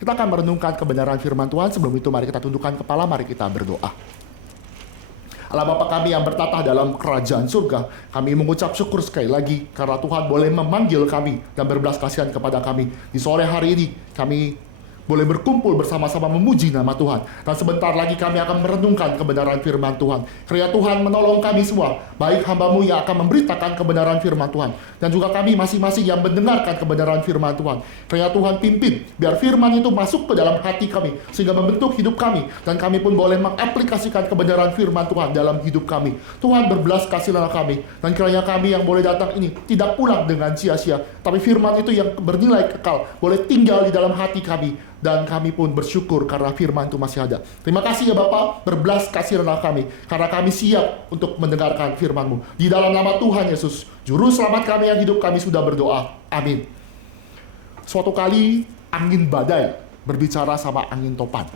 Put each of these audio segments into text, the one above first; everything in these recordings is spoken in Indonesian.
Kita akan merenungkan kebenaran firman Tuhan. Sebelum itu mari kita tundukkan kepala, mari kita berdoa. Allah Bapa kami yang bertatah dalam kerajaan surga, kami mengucap syukur sekali lagi karena Tuhan boleh memanggil kami dan berbelas kasihan kepada kami. Di sore hari ini kami boleh berkumpul bersama-sama memuji nama Tuhan. Dan sebentar lagi kami akan merenungkan kebenaran firman Tuhan. Kiranya Tuhan menolong kami semua, baik hamba-Mu yang akan memberitakan kebenaran firman Tuhan, dan juga kami masing-masing yang mendengarkan kebenaran firman Tuhan. Kiranya Tuhan pimpin, biar firman itu masuk ke dalam hati kami, sehingga membentuk hidup kami, dan kami pun boleh mengaplikasikan kebenaran firman Tuhan dalam hidup kami. Tuhan berbelas kasihilah kami, dan kiranya kami yang boleh datang ini tidak pulang dengan sia-sia, tapi firman itu yang bernilai kekal, boleh tinggal di dalam hati kami, dan kami pun bersyukur karena firman itu masih ada. Terima kasih ya Bapa, berbelas kasihilah kami, karena kami siap untuk mendengarkan firman-Mu. Di dalam nama Tuhan Yesus, Juru Selamat kami yang hidup, kami sudah berdoa. Amin. Suatu kali angin badai berbicara sama angin topan.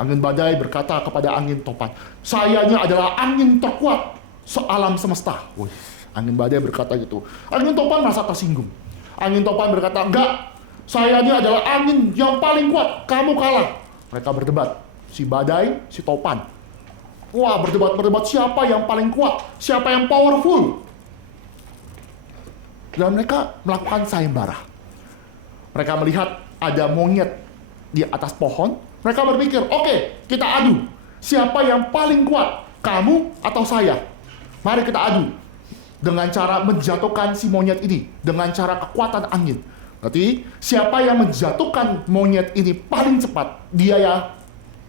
Angin badai berkata kepada angin topan, "Sayanya adalah angin terkuat sealam semesta." Wih, angin badai berkata gitu. Angin topan merasa tersinggung. Angin topan berkata, "Enggak, saya ini adalah angin yang paling kuat, kamu kalah." Mereka berdebat, si badai, si topan. Wah, berdebat siapa yang paling kuat, siapa yang powerful. Dan mereka melakukan sayembara. Mereka melihat ada monyet di atas pohon. Mereka berpikir, oke, kita adu. Siapa yang paling kuat, kamu atau saya? Mari kita adu. Dengan cara menjatuhkan si monyet ini, dengan cara kekuatan angin. Berarti siapa yang menjatuhkan monyet ini paling cepat, dia yang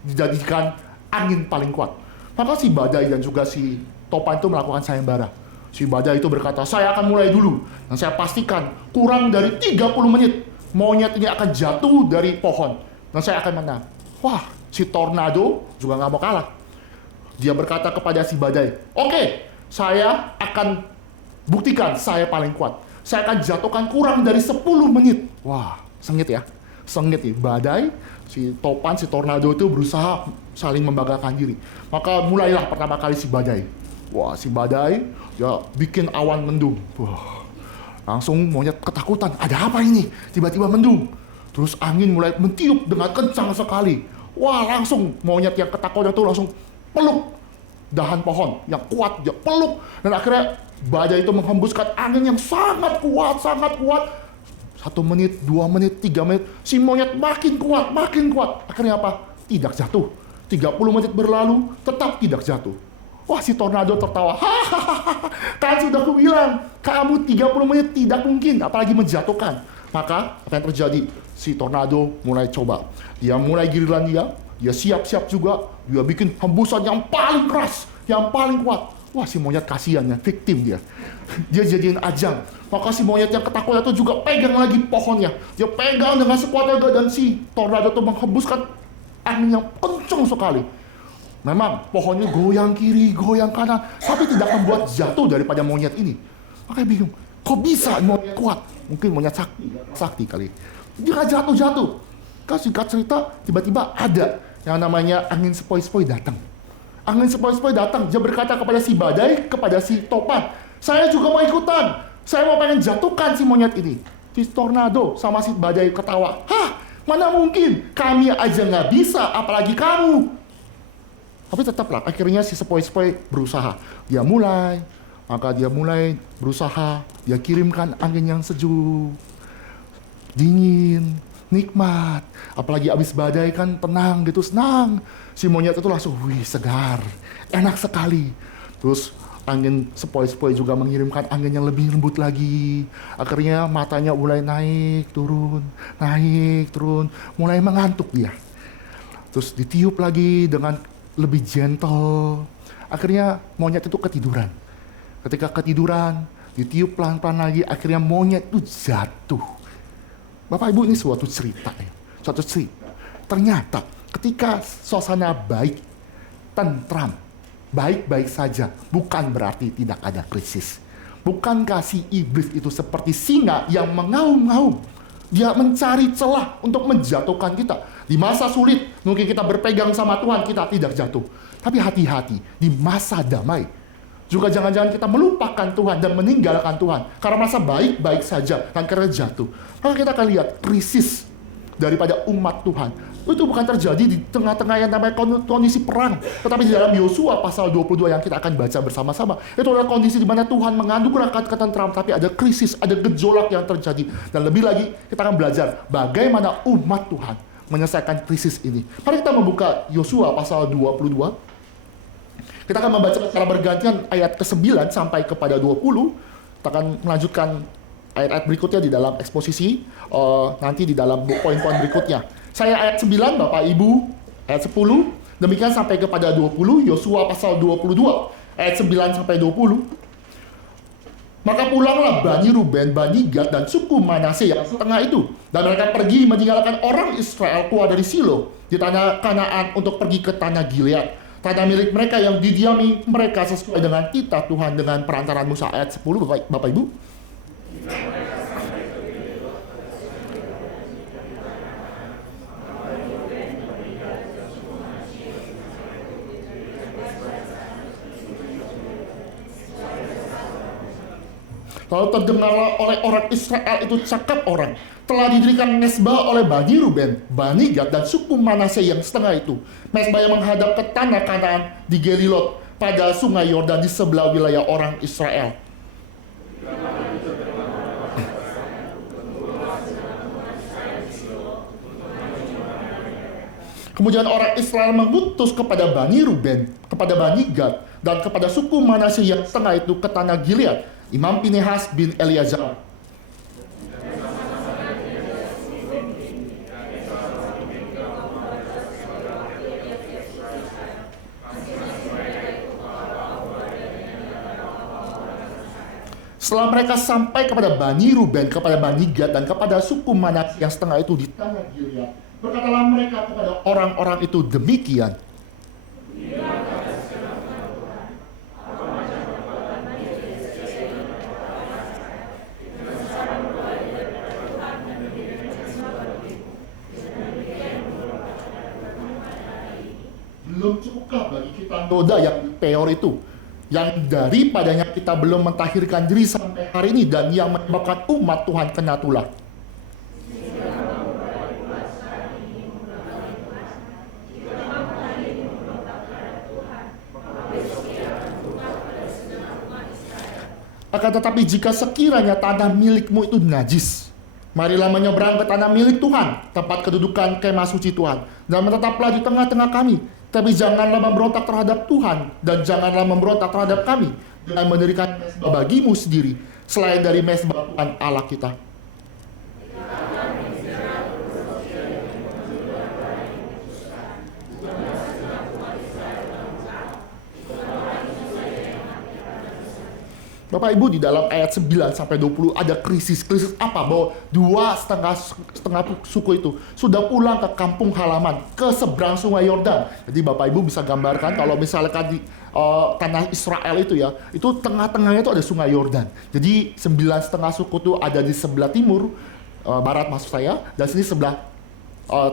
dijadikan angin paling kuat. Maka si badai dan juga si topan itu melakukan sayembara. Si badai itu berkata, "Saya akan mulai dulu, dan saya pastikan kurang dari 30 menit monyet ini akan jatuh dari pohon, dan saya akan menang." Wah, si tornado juga nggak mau kalah. Dia berkata kepada si badai, "Oke, saya akan buktikan saya paling kuat. Saya akan jatuhkan kurang dari 10 menit. Wah, sengit ya. Sengit ya. Badai, si topan, si tornado itu berusaha saling membanggakan diri. Maka mulailah pertama kali si badai. Wah, si badai ya bikin awan mendung. Wah, langsung monyet ketakutan. Ada apa ini? Tiba-tiba mendung. Terus angin mulai mentiup dengan kencang sekali. Wah, langsung monyet yang ketakutan itu langsung peluk dahan pohon yang kuat. Dia peluk. Dan akhirnya badai itu menghembuskan angin yang sangat kuat, sangat kuat. 1 menit, 2 menit, 3 menit. Si monyet makin kuat, makin kuat. Akhirnya apa? Tidak jatuh. 30 menit berlalu, tetap tidak jatuh. Wah, si tornado tertawa. Hahaha, kan sudah kubilang, kamu 30 menit tidak mungkin, apalagi menjatuhkan. Maka, apa yang terjadi? Si tornado mulai coba. Dia mulai giliran dia siap-siap juga. Dia bikin hembusan yang paling keras, yang paling kuat. Wah, si monyet kasihan ya, victim dia. Dia jadiin ajang. Maka si monyet yang ketakutan itu juga pegang lagi pohonnya. Dia pegang dengan sekuat tenaga, dan si tornado itu menghembuskan angin yang kencang sekali. Memang pohonnya goyang kiri, goyang kanan, tapi tidak membuat jatuh daripada monyet ini. Makanya bingung, kok bisa monyet kuat? Mungkin monyet sakti kali. Dia nggak jatuh-jatuh. Kan singkat cerita, tiba-tiba ada yang namanya angin sepoi-sepoi datang. Angin sepoi-sepoi datang, dia berkata kepada si badai, kepada si topan, "Saya juga mau ikutan, saya mau pengen jatuhkan si monyet ini." Si tornado sama si badai ketawa, "Hah, mana mungkin, kami aja nggak bisa, apalagi kamu." Tapi tetaplah, akhirnya si sepoi-sepoi berusaha. Dia mulai berusaha, dia kirimkan angin yang sejuk, dingin, nikmat. Apalagi abis badai kan tenang gitu, senang. Si monyet itu langsung, wih segar, enak sekali. Terus angin sepoi-sepoi juga mengirimkan angin yang lebih lembut lagi. Akhirnya matanya mulai naik, turun, mulai mengantuk dia. Terus ditiup lagi dengan lebih gentle. Akhirnya monyet itu ketiduran. Ketika ketiduran, ditiup pelan-pelan lagi, akhirnya monyet itu jatuh. Bapak Ibu, ini suatu cerita ya. Suatu cerita. Ternyata ketika suasana baik, tentram, baik-baik saja, bukan berarti tidak ada krisis. Bukankah si iblis itu seperti singa yang mengaum-ngaum? Dia mencari celah untuk menjatuhkan kita. Di masa sulit, mungkin kita berpegang sama Tuhan, kita tidak jatuh. Tapi hati-hati, di masa damai, juga jangan-jangan kita melupakan Tuhan dan meninggalkan Tuhan. Karena merasa baik-baik saja, dan karena jatuh. Maka kita akan lihat krisis daripada umat Tuhan. Itu bukan terjadi di tengah-tengah yang namanya kondisi perang, tetapi di dalam Yosua pasal 22 yang kita akan baca bersama-sama, itu adalah kondisi di mana Tuhan menganugerahkan ketentraman, tapi ada krisis, ada gejolak yang terjadi. Dan lebih lagi, kita akan belajar bagaimana umat Tuhan menyelesaikan krisis ini. Mari kita membuka Yosua pasal 22. Kita akan membaca secara bergantian ayat ke-9 sampai kepada 20. Kita akan melanjutkan ayat-ayat berikutnya di dalam eksposisi, nanti di dalam poin-poin berikutnya. Saya ayat 9, Bapak Ibu ayat 10, demikian sampai kepada 20, Yosua pasal 22, ayat 9 sampai 20. Maka pulanglah Bani Ruben, Bani Gad, dan suku Manasye yang setengah itu. Dan mereka pergi meninggalkan orang Israel keluar dari Silo di tanah Kanaan untuk pergi ke tanah Gilead, tanah milik mereka yang didiami mereka sesuai dengan titah Tuhan dengan perantaran Musa. Ayat 10, Bapak Ibu. Lalu terdengarlah oleh orang Israel itu cakap orang, telah didirikan mezbah oleh Bani Ruben, Bani Gad, dan suku Manasye yang setengah itu. Mezbah yang menghadap ke tanah Kanaan di Gelilot, pada sungai Yordan di sebelah wilayah orang Israel. Kemudian orang Israel mengutus kepada Bani Ruben, kepada Bani Gad, dan kepada suku Manasye yang setengah itu ke tanah Gilead, Imam Pinehas bin Eleazar. Setelah mereka sampai kepada Bani Ruben, kepada Bani Gad, dan kepada suku Manasye yang setengah itu di tanah Gilead, berkatalah mereka kepada orang-orang itu demikian. Belum cukup bagi kita noda yang peor itu, yang daripadanya kita belum mentahirkan diri sampai hari ini, dan yang menyebabkan umat Tuhan kena tulah. Akan tetapi jika sekiranya tanah milikmu itu najis, marilah menyeberang ke tanah milik Tuhan, tempat kedudukan kemah suci Tuhan, dan menetaplah di tengah-tengah kami. Tapi janganlah memberontak terhadap Tuhan, dan janganlah memberontak terhadap kami, dengan mendirikan mezbah bagimu sendiri, selain dari mezbah Tuhan Allah kita. Bapak Ibu, di dalam ayat 9 sampai 20 ada krisis. Krisis apa? Bahwa dua setengah suku itu sudah pulang ke kampung halaman, ke seberang sungai Yordan. Jadi Bapak Ibu bisa gambarkan kalau misalkan di tanah Israel itu ya, itu tengah-tengahnya itu ada sungai Yordan. Jadi 9,5 suku itu ada di sebelah timur, barat maksud saya, dan sini sebelah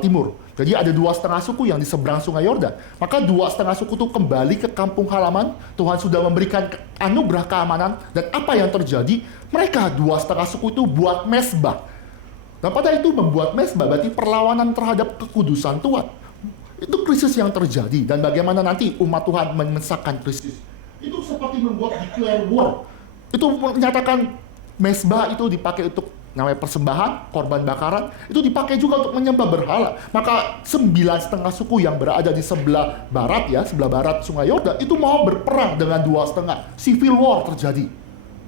timur. Jadi ada 2,5 suku yang di seberang sungai Yordan. Maka 2,5 suku itu kembali ke kampung halaman. Tuhan sudah memberikan anugerah keamanan. Dan apa yang terjadi? Mereka 2,5 suku itu buat mezbah. Dan pada itu membuat mezbah berarti perlawanan terhadap kekudusan Tuhan. Itu krisis yang terjadi. Dan bagaimana nanti umat Tuhan menyelesaikan krisis. Itu seperti membuat declare war. Itu menyatakan mezbah itu dipakai untuk namanya persembahan, korban bakaran, itu dipakai juga untuk menyembah berhala. Maka 9,5 suku yang berada di sebelah barat ya, sebelah barat sungai Yordan, itu mau berperang dengan 2,5. Civil war terjadi.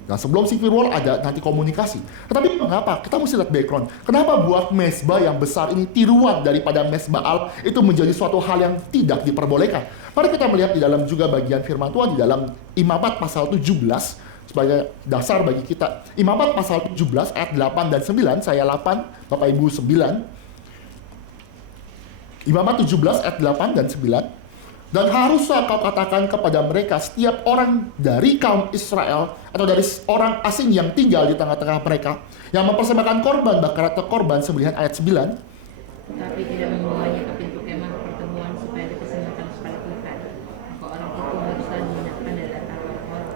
Nah, sebelum civil war ada nanti komunikasi. Tetapi mengapa? Kita mesti lihat background. Kenapa buat mezbah yang besar ini tiruan daripada mezbah Allah itu menjadi suatu hal yang tidak diperbolehkan? Mari kita melihat di dalam juga bagian firman Tuhan di dalam Imamat pasal 17 sebagai dasar bagi kita. Imamat pasal 17 ayat 8 dan 9, saya 8, Bapak Ibu 9. Imamat 17 ayat 8 dan 9. Dan haruslah kau katakan kepada mereka, setiap orang dari kaum Israel atau dari orang asing yang tinggal di tengah-tengah mereka, yang mempersembahkan korban bakar atau korban sembelihan, ayat 9. Tapi tidak membawanya ke pintu kemah pertemuan supaya dipersembahkan kepada Tuhan. Maka orang itu haruslah diingatkan dari antara orang-orang.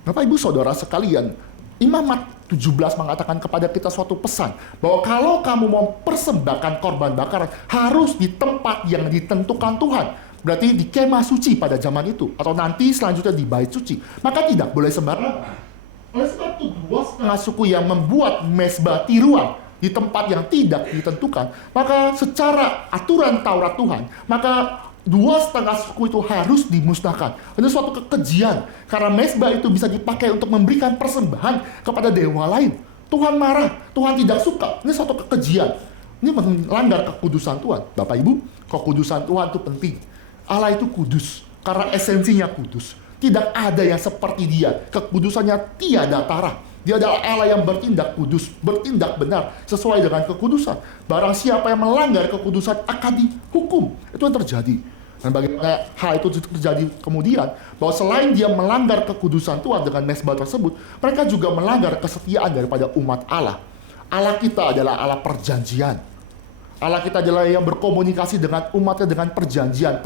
Bapak Ibu Saudara sekalian, Imamat 17 mengatakan kepada kita suatu pesan bahwa kalau kamu mau persembahkan korban bakaran harus di tempat yang ditentukan Tuhan. Berarti di kemah suci pada zaman itu atau nanti selanjutnya di bait suci. Maka tidak boleh sembarangan. Oleh sebab itu 2,5 suku yang membuat mezbah tiruan di tempat yang tidak ditentukan, maka secara aturan Taurat Tuhan, maka 2,5 suku itu harus dimusnahkan. Ini suatu kekejian karena mezbah itu bisa dipakai untuk memberikan persembahan kepada dewa lain. Tuhan marah, Tuhan tidak suka. Ini suatu kekejian. Ini melanggar kekudusan Tuhan. Bapak Ibu, kekudusan Tuhan itu penting. Allah itu kudus karena esensinya kudus. Tidak ada yang seperti Dia. Kekudusannya tiada tara. Dia adalah Allah yang bertindak kudus, bertindak benar sesuai dengan kekudusan. Barang siapa yang melanggar kekudusan akan dihukum. Itu yang terjadi. Dan bagaimana hal itu terjadi kemudian, bahwa selain dia melanggar kekudusan Tuhan dengan mezbah tersebut, mereka juga melanggar kesetiaan daripada umat Allah. Allah kita adalah Allah perjanjian. Allah kita adalah yang berkomunikasi dengan umatnya dengan perjanjian.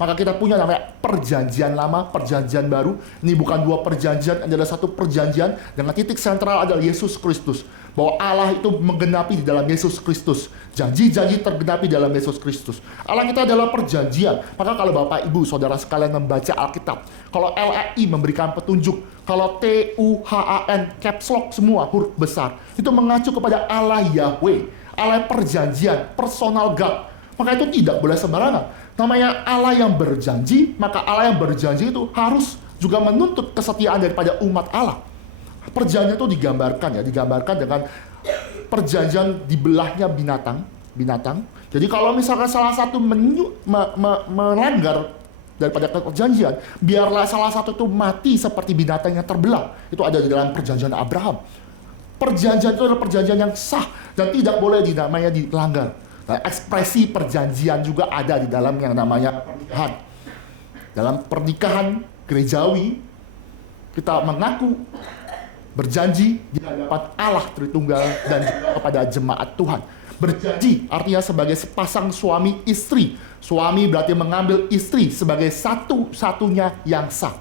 Maka kita punya namanya perjanjian lama, perjanjian baru. Ini bukan dua perjanjian, adalah satu perjanjian dengan titik sentral adalah Yesus Kristus. Bahwa Allah itu menggenapi di dalam Yesus Kristus. Janji-janji tergenapi dalam Yesus Kristus. Allah kita adalah perjanjian. Maka kalau Bapak Ibu Saudara sekalian membaca Alkitab, kalau LAI memberikan petunjuk, kalau TUHAN caps lock semua huruf besar, itu mengacu kepada Allah Yahweh. Allah perjanjian, personal God. Maka itu tidak boleh sembarangan. Namanya Allah yang berjanji, maka Allah yang berjanji itu harus juga menuntut kesetiaan daripada umat Allah. Perjanjian itu digambarkan dengan perjanjian dibelahnya binatang. Jadi kalau misalkan salah satu melanggar daripada perjanjian, biarlah salah satu itu mati seperti binatang yang terbelah. Itu ada di dalam perjanjian Abraham. Perjanjian itu adalah perjanjian yang sah dan tidak boleh namanya dilanggar. Nah, ekspresi perjanjian juga ada di dalam yang namanya pernikahan. Dalam pernikahan gerejawi, kita mengaku berjanji di hadapan Allah Tritunggal dan juga kepada jemaat Tuhan. Berjanji artinya sebagai sepasang suami istri. Suami berarti mengambil istri sebagai satu-satunya yang sah.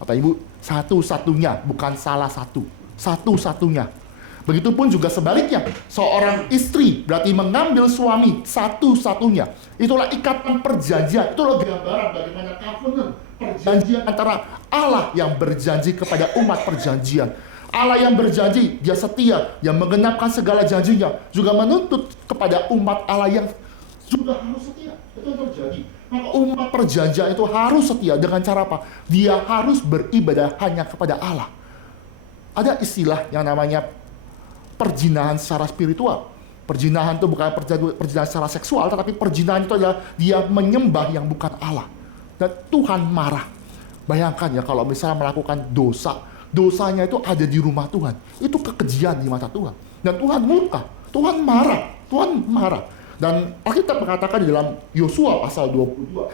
Bapak Ibu, satu-satunya, bukan salah satu. Satu-satunya. Begitupun juga sebaliknya, seorang istri berarti mengambil suami satu-satunya. Itulah ikatan perjanjian, itulah gambaran bagaimana covenant, perjanjian antara Allah yang berjanji kepada umat perjanjian. Allah yang berjanji, Dia setia, yang menggenapkan segala janjinya, juga menuntut kepada umat Allah yang juga harus setia. Itu yang terjadi. Maka umat perjanjian itu harus setia dengan cara apa? Dia harus beribadah hanya kepada Allah. Ada istilah yang namanya perjinahan secara spiritual. Perjinahan itu bukan perjinahan secara seksual, tetapi perjinahan itu adalah dia menyembah yang bukan Allah. Dan Tuhan marah. Bayangkan ya kalau misalnya melakukan dosa, dosanya itu ada di rumah Tuhan. Itu kekejian di mata Tuhan. Dan Tuhan murka, Tuhan marah. Dan Alkitab mengatakan di dalam Yosua pasal 22,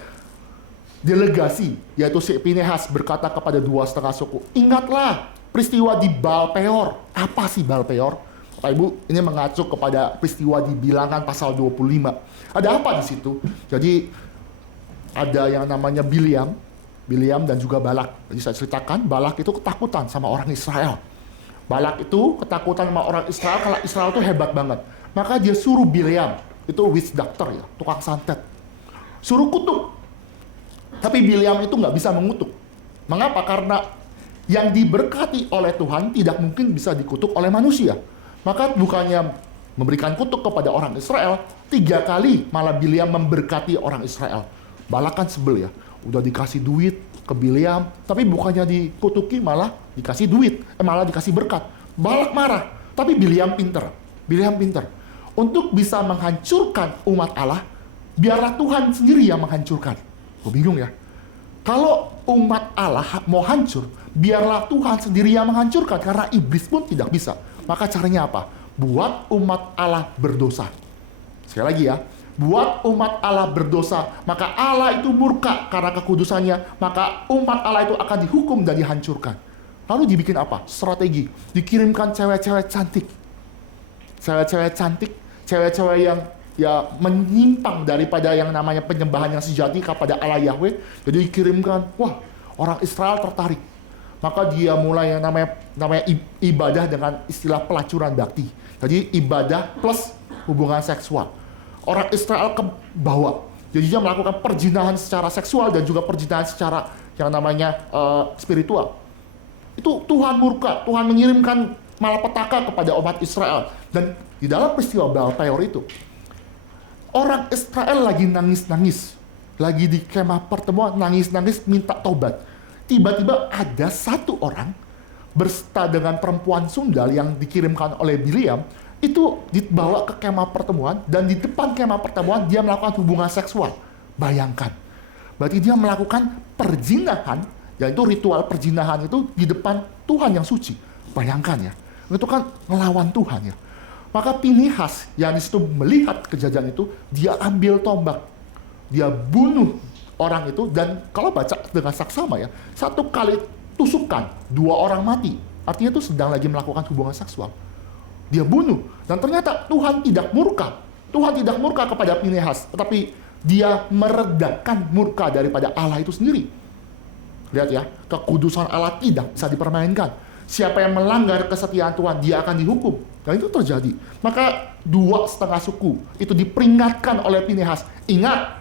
delegasi, yaitu si Pinehas berkata kepada 2,5 suku, ingatlah peristiwa di Baal Peor. Apa sih Baal Peor? Bapak Ibu, ini mengacu kepada peristiwa di Bilangan pasal 25. Ada apa di situ? Jadi ada yang namanya Bileam dan juga Balak. Jadi saya ceritakan, Balak itu ketakutan sama orang Israel. Balak itu ketakutan sama orang Israel karena Israel itu hebat banget. Maka dia suruh Bileam, itu witch doctor ya, tukang santet. Suruh kutuk. Tapi Bileam itu nggak bisa mengutuk. Mengapa? Karena yang diberkati oleh Tuhan tidak mungkin bisa dikutuk oleh manusia. Maka bukannya memberikan kutuk kepada orang Israel, 3 kali malah Bileam memberkati orang Israel. Balak kan sebel ya, udah dikasih duit ke Bileam, tapi bukannya dikutuki malah dikasih duit, malah dikasih berkat. Balak marah, tapi Bileam pinter. Untuk bisa menghancurkan umat Allah, biarlah Tuhan sendiri yang menghancurkan. Gue bingung ya. Kalau umat Allah mau hancur, biarlah Tuhan sendiri yang menghancurkan, karena iblis pun tidak bisa. Maka caranya apa? Buat umat Allah berdosa. Sekali lagi ya, buat umat Allah berdosa, maka Allah itu murka karena kekudusannya, maka umat Allah itu akan dihukum dan dihancurkan. Lalu dibikin apa? Strategi. Dikirimkan cewek-cewek cantik. Cewek-cewek yang ya menyimpang daripada yang namanya penyembahan yang sejati kepada Allah Yahweh. Jadi dikirimkan, wah, orang Israel tertarik. maka dia mulai yang namanya ibadah dengan istilah pelacuran bakti. Jadi ibadah plus hubungan seksual. Orang Israel ke bawah. Jadi dia melakukan perzinahan secara seksual dan juga perzinahan secara yang namanya spiritual. Itu Tuhan murka, Tuhan mengirimkan malapetaka kepada umat Israel. Dan di dalam peristiwa Baal Peor itu, orang Israel lagi nangis-nangis. Lagi di kemah pertemuan, nangis-nangis minta tobat. Tiba-tiba ada satu orang berserta dengan perempuan sundal yang dikirimkan oleh Bileam, itu dibawa ke kemah pertemuan, dan di depan kemah pertemuan dia melakukan hubungan seksual. Bayangkan. Berarti dia melakukan perzinahan, yaitu ritual perzinahan itu di depan Tuhan yang suci. Bayangkan ya. Itu kan melawan Tuhan ya. Maka Pinihas yang disitu melihat kejadian itu, dia ambil tombak. Dia bunuh orang itu, dan kalau baca dengan saksama ya, satu kali tusukan, 2 orang mati. Artinya itu sedang lagi melakukan hubungan seksual. Dia bunuh, dan ternyata Tuhan tidak murka. Tuhan tidak murka kepada Pinihas, tetapi dia meredakan murka daripada Allah itu sendiri. Lihat ya, kekudusan Allah tidak bisa dipermainkan. Siapa yang melanggar kesetiaan Tuhan, dia akan dihukum. Dan itu terjadi. Maka 2,5 suku itu diperingatkan oleh Pinihas. Ingat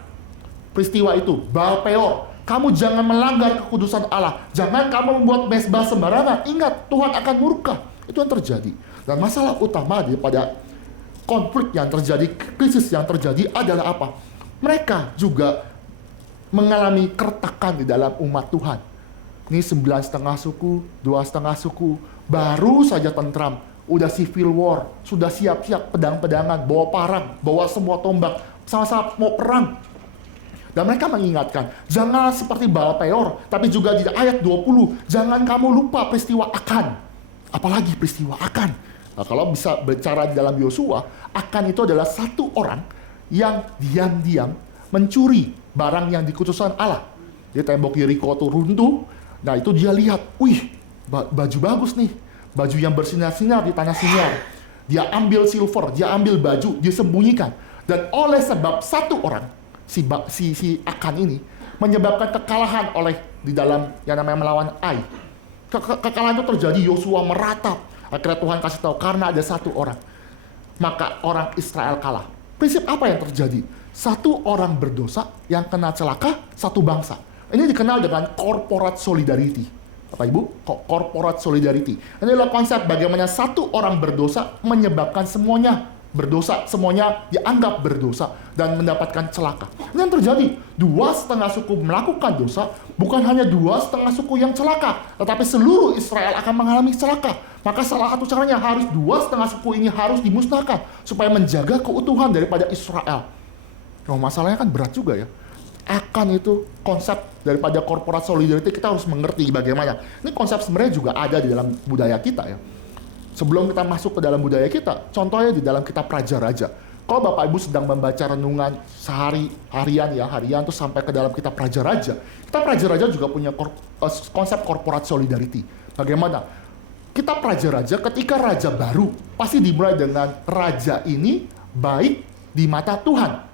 peristiwa itu, Baal Peor. Kamu jangan melanggar kekudusan Allah. Jangan kamu membuat mezbah sembarangan. Ingat, Tuhan akan murka. Itu yang terjadi. Dan masalah utama daripada konflik yang terjadi, krisis yang terjadi adalah apa? Mereka juga mengalami keretakan di dalam umat Tuhan. Ini 9,5 suku, 2,5 suku, baru saja tentram, udah civil war, sudah siap-siap pedang-pedangan, bawa parang, bawa semua tombak, sama-sama mau perang. Dan mereka mengingatkan, jangan seperti Baal Peor, tapi juga di ayat 20, jangan kamu lupa peristiwa Akan. Apalagi peristiwa Akan. Nah, kalau bisa bicara di dalam Yosua, Akan itu adalah satu orang yang diam-diam mencuri barang yang dikutusan Allah. Di tembok Yeriko itu runtuh. Nah itu dia lihat, wih, baju bagus nih, baju yang bersinar-sinar di tanah sinar. Dia ambil silver, dia ambil baju, dia sembunyikan. Dan oleh sebab satu orang, si Akan ini, menyebabkan kekalahan oleh di dalam yang namanya melawan Ai. Kekalahan itu terjadi, Yosua meratap. Akhirnya Tuhan kasih tahu, karena ada satu orang, maka orang Israel kalah. Prinsip apa yang terjadi? Satu orang berdosa yang kena celaka, satu bangsa. Ini dikenal dengan corporate solidarity. Bapak Ibu, corporate solidarity. Ini adalah konsep bagaimana satu orang berdosa menyebabkan semuanya berdosa, semuanya dianggap berdosa dan mendapatkan celaka. Ini yang terjadi. 2,5 suku melakukan dosa, bukan hanya 2,5 suku yang celaka, tetapi seluruh Israel akan mengalami celaka. Maka salah satu caranya harus 2,5 suku ini harus dimusnahkan supaya menjaga keutuhan daripada Israel. Oh, masalahnya kan berat juga ya. Akan itu konsep daripada corporate solidarity, kita harus mengerti bagaimana. Ini konsep sebenarnya juga ada di dalam budaya kita ya. Sebelum kita masuk ke dalam budaya kita, contohnya di dalam kitab Raja Raja. Kalau Bapak Ibu sedang membaca renungan harian tuh sampai ke dalam kitab Raja Raja. Kitab Raja Raja juga punya konsep corporate solidarity. Bagaimana? Kitab Raja Raja ketika raja baru pasti dimulai dengan raja ini baik di mata Tuhan.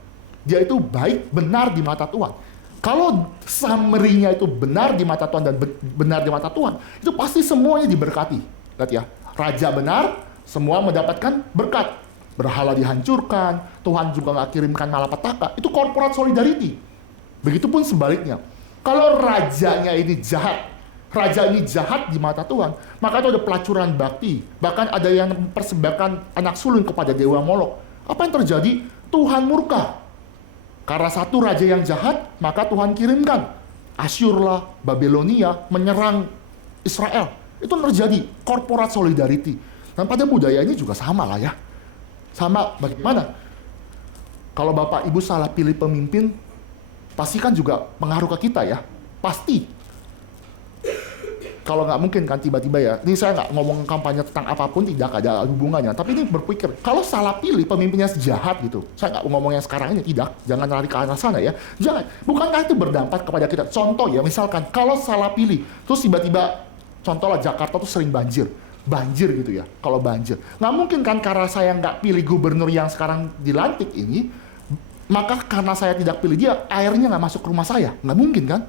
Dia itu baik, benar di mata Tuhan. Kalau summary-nya itu benar di mata Tuhan dan benar di mata Tuhan, itu pasti semuanya diberkati. Lihat ya, raja benar, semua mendapatkan berkat. Berhala dihancurkan, Tuhan juga nggak kirimkan malapetaka. Itu corporate solidarity. Begitupun sebaliknya. Kalau rajanya ini jahat, raja ini jahat di mata Tuhan, maka itu ada pelacuran bakti. Bahkan ada yang mempersembahkan anak sulung kepada dewa Molok. Apa yang terjadi? Tuhan murka. Karena satu raja yang jahat, maka Tuhan kirimkan Asyur lah, Babilonia menyerang Israel. Itu terjadi corporate solidarity. Dan pada budaya ini juga sama lah ya. Sama bagaimana? Kalau Bapak Ibu salah pilih pemimpin, pasti kan juga pengaruh ke kita ya. Pasti. Kalau nggak mungkin kan tiba-tiba ya, ini saya nggak ngomong kampanye tentang apapun, tidak ada hubungannya. Tapi ini berpikir, kalau salah pilih pemimpinnya sejahat gitu, saya nggak ngomong yang sekarang ini, tidak. Jangan lari ke arah sana ya. Jangan. Bukankah itu berdampak kepada kita? Contoh ya, misalkan kalau salah pilih, terus tiba-tiba, contohlah Jakarta tuh sering banjir gitu ya, kalau banjir. Nggak mungkin kan karena saya nggak pilih gubernur yang sekarang dilantik ini, maka karena saya tidak pilih dia, airnya nggak masuk ke rumah saya. Nggak mungkin kan?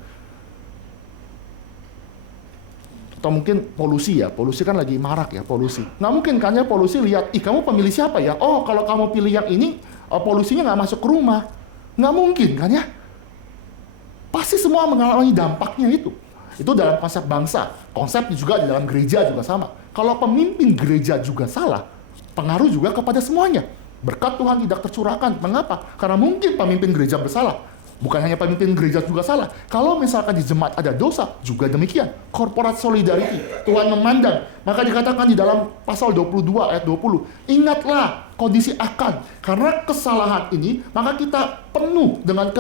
Atau mungkin polusi ya, polusi kan lagi marak ya, polusi. Nggak mungkin kan ya polusi lihat, ih kamu pemilih siapa ya? Oh kalau kamu pilih yang ini, polusinya nggak masuk ke rumah. Nggak mungkin kan ya? Pasti semua mengalami dampaknya itu. Itu dalam konsep bangsa. Konsep juga di dalam gereja juga sama. Kalau pemimpin gereja juga salah, pengaruh juga kepada semuanya. Berkat Tuhan tidak tercurahkan. Mengapa? Karena mungkin pemimpin gereja bersalah. Bukan hanya pemimpin gereja juga salah. Kalau misalkan di jemaat ada dosa, juga demikian. Corporate solidarity. Tuhan memandang. Maka dikatakan di dalam pasal 22 ayat 20. Ingatlah kondisi akan. Karena kesalahan ini, maka kita penuh dengan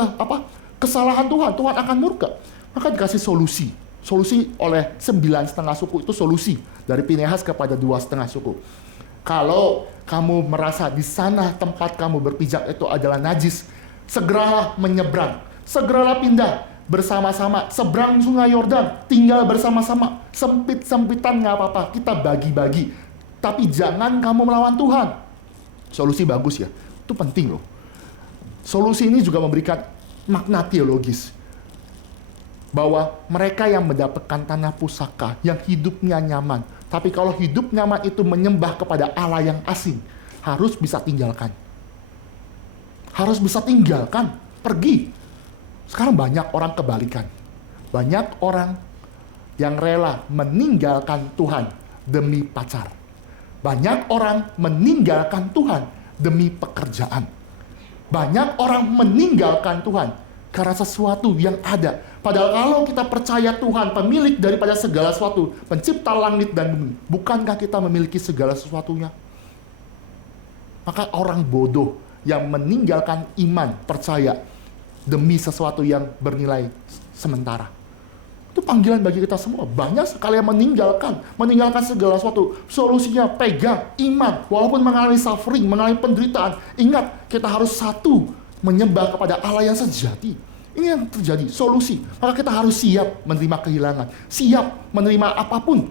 kesalahan Tuhan. Tuhan akan murka. Maka dikasih solusi. Solusi oleh 9,5 suku itu solusi. Dari Pinehas kepada 2,5 suku. Kalau kamu merasa di sana tempat kamu berpijak itu adalah najis, segeralah menyeberang, segeralah pindah bersama-sama, seberang sungai Yordan, tinggal bersama-sama, sempit-sempitan nggak apa-apa, kita bagi-bagi, tapi jangan kamu melawan Tuhan. Solusi bagus ya, itu penting loh. Solusi ini juga memberikan makna teologis, bahwa mereka yang mendapatkan tanah pusaka, yang hidupnya nyaman, tapi kalau hidup nyaman itu menyembah kepada Allah yang asing, harus bisa tinggalkan. Harus bisa tinggalkan, pergi. Sekarang banyak orang kebalikan. Banyak orang yang rela meninggalkan Tuhan demi pacar. Banyak orang meninggalkan Tuhan demi pekerjaan. Banyak orang meninggalkan Tuhan karena sesuatu yang ada. Padahal kalau kita percaya Tuhan pemilik daripada segala sesuatu, pencipta langit dan bumi, bukankah kita memiliki segala sesuatunya? Maka orang bodoh yang meninggalkan iman, percaya demi sesuatu yang bernilai sementara. Itu panggilan bagi kita semua. Banyak sekali yang meninggalkan segala sesuatu. Solusinya pegang iman, walaupun mengalami suffering, mengalami penderitaan. Ingat, kita harus satu, menyembah kepada Allah yang sejati. Ini yang terjadi, solusi. Maka kita harus siap menerima kehilangan, siap menerima apapun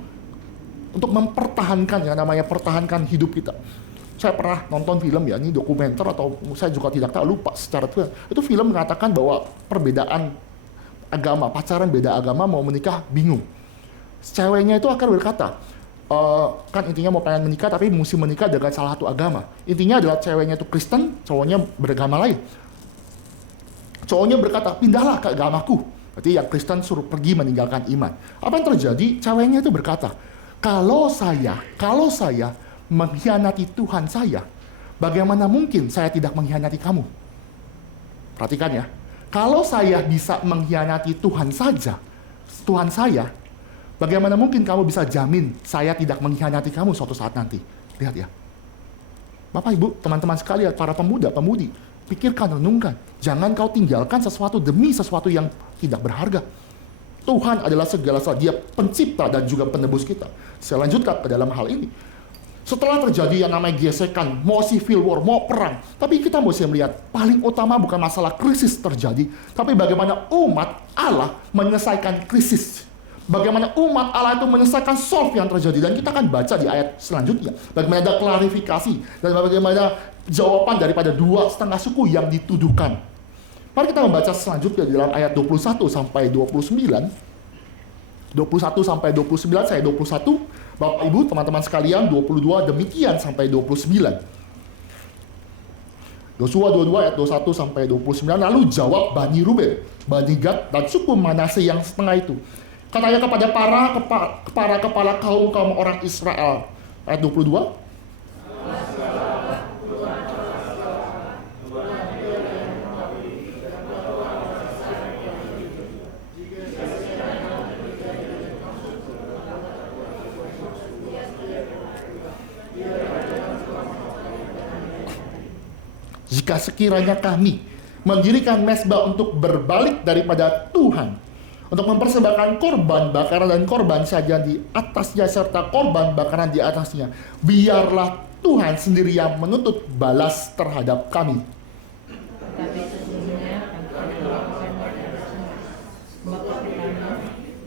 untuk mempertahankan, yang namanya pertahankan hidup kita. Saya pernah nonton film ya, ini dokumenter atau saya juga tidak tahu, lupa secara itu film mengatakan bahwa perbedaan agama, pacaran beda agama mau menikah bingung. Ceweknya itu akan berkata, kan intinya mau pengen menikah tapi mesti menikah dengan salah satu agama. Intinya adalah ceweknya itu Kristen, cowoknya beragama lain. Cowoknya berkata, pindahlah ke agamaku. Berarti yang Kristen suruh pergi meninggalkan iman. Apa yang terjadi? Ceweknya itu berkata, kalau saya mengkhianati Tuhan saya, bagaimana mungkin saya tidak mengkhianati kamu? Perhatikan ya, kalau saya bisa mengkhianati Tuhan saya, bagaimana mungkin kamu bisa jamin saya tidak mengkhianati kamu suatu saat nanti? Lihat ya, Bapak Ibu, teman-teman sekalian, para pemuda, pemudi, pikirkan, renungkan. Jangan kau tinggalkan sesuatu demi sesuatu yang tidak berharga. Tuhan adalah segala sesuatu, Dia pencipta dan juga penebus kita. Saya lanjutkan ke dalam hal ini. Setelah terjadi yang namanya gesekan, mau civil war, mau perang, tapi kita mesti melihat paling utama bukan masalah krisis terjadi, tapi bagaimana umat Allah menyelesaikan krisis. Bagaimana umat Allah itu menyelesaikan solve yang terjadi. Dan kita akan baca di ayat selanjutnya, bagaimana ada klarifikasi dan bagaimana jawaban daripada 2,5 suku yang dituduhkan. Mari kita membaca selanjutnya di dalam ayat 21 sampai 29. 21 sampai 29, saya 21. Bapak Ibu, teman-teman sekalian, 22 demikian sampai 29. Yosua 22 ayat 21 sampai 29. Lalu jawab Bani Ruben, Bani Gad, dan suku Manase yang setengah itu. Katanya kepada para kepala kaum orang Israel. Ayat 22. Jika sekiranya kami mendirikan mezbah untuk berbalik daripada Tuhan, untuk mempersembahkan korban bakaran dan korban sajian di atasnya serta korban bakaran di atasnya, biarlah Tuhan sendiri yang menuntut balas terhadap kami. Tetapi sesungguhnya kami tidak melakukan pada semua. Sebab pertama,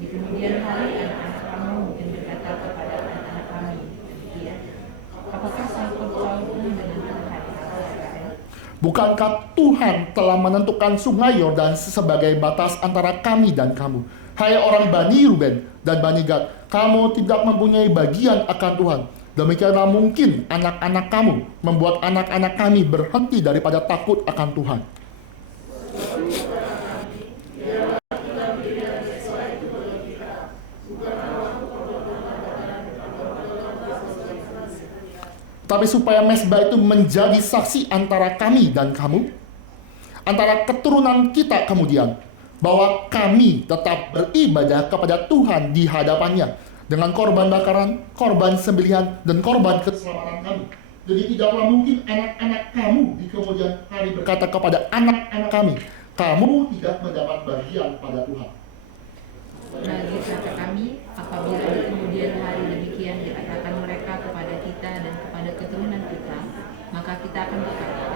di kemudian hari anak-anak kamu mungkin berkata kepada anak-anak kami, demikian, apakah sangkut pautmu dengan Tuhan Allah Israel? Bukankah Tuhan telah menentukan sungai Yordan sebagai batas antara kami dan kamu? Hai orang Bani Ruben dan Bani Gad, kamu tidak mempunyai bagian akan Tuhan. Demikianlah mungkin anak-anak kamu membuat anak-anak kami berhenti daripada takut akan Tuhan. Tapi supaya mezbah itu menjadi saksi antara kami dan kamu, antara keturunan kita kemudian, bahwa kami tetap beribadah kepada Tuhan di hadapannya dengan korban bakaran, korban sembelihan, dan korban keselamatan kami. Jadi tidaklah mungkin anak-anak kamu di kemudian hari berkata kepada anak-anak kami, kamu tidak mendapat bagian pada Tuhan. Lagi kata kami, apabila di kemudian hari demikian dikatakan mereka kepada kita dan kepada keturunan kita, maka kita akan berkata,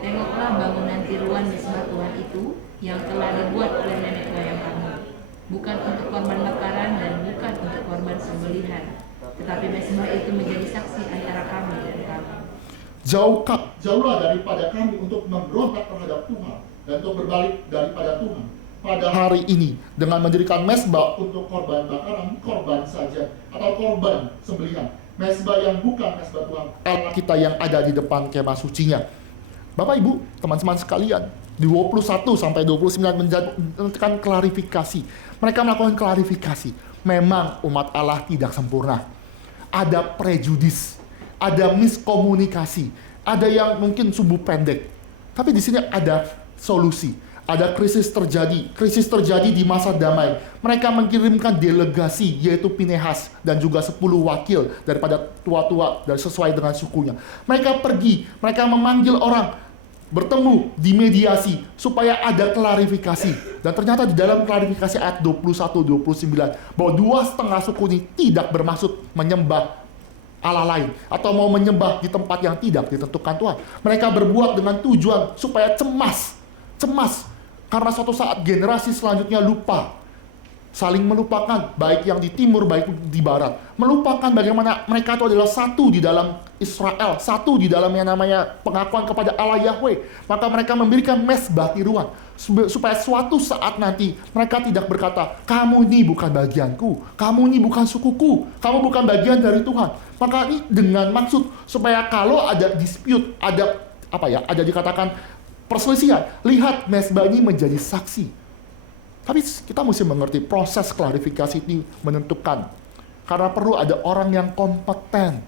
tengoklah bangunan tiruan mezbah Tuhan itu yang telah dibuat oleh nenek moyang kamu, bukan untuk korban bakaran dan bukan untuk korban sembelihan, tetapi mezbah itu menjadi saksi antara kami dan kamu. Jauhlah daripada kami untuk memberontak terhadap Tuhan dan untuk berbalik daripada Tuhan pada hari ini dengan mendirikan mezbah untuk korban bakaran, korban saja, atau korban sembelihan. Mezbah yang bukan mezbah Tuhan, Allah kita yang ada di depan kemah sucinya. Bapak Ibu, teman-teman sekalian, di 21 sampai 29 menjadikan klarifikasi. Mereka melakukan klarifikasi. Memang umat Allah tidak sempurna. Ada prejudis, ada miskomunikasi, ada yang mungkin sumbu pendek. Tapi di sini ada solusi. Ada krisis terjadi di masa damai. Mereka mengirimkan delegasi, yaitu Pinehas dan juga 10 wakil daripada tua-tua dan sesuai dengan sukunya. Mereka pergi, mereka memanggil orang, bertemu di mediasi supaya ada klarifikasi. Dan ternyata di dalam klarifikasi ayat 21-29 bahwa 2,5 suku ini tidak bermaksud menyembah Allah lain atau mau menyembah di tempat yang tidak ditentukan Tuhan. Mereka berbuat dengan tujuan supaya cemas karena suatu saat generasi selanjutnya lupa, saling melupakan, baik yang di timur baik di barat, melupakan bagaimana mereka itu adalah satu di dalam Israel, satu di dalam yang namanya pengakuan kepada Allah Yahweh. Maka mereka memberikan mezbah tiruan supaya suatu saat nanti mereka tidak berkata, kamu ini bukan bagianku, kamu ini bukan sukuku, kamu bukan bagian dari Tuhan. Maka ini dengan maksud supaya kalau ada dispute, ada dikatakan perselisihan, lihat mezbah ini menjadi saksi. Tapi kita mesti mengerti proses klarifikasi ini menentukan. Karena perlu ada orang yang kompeten.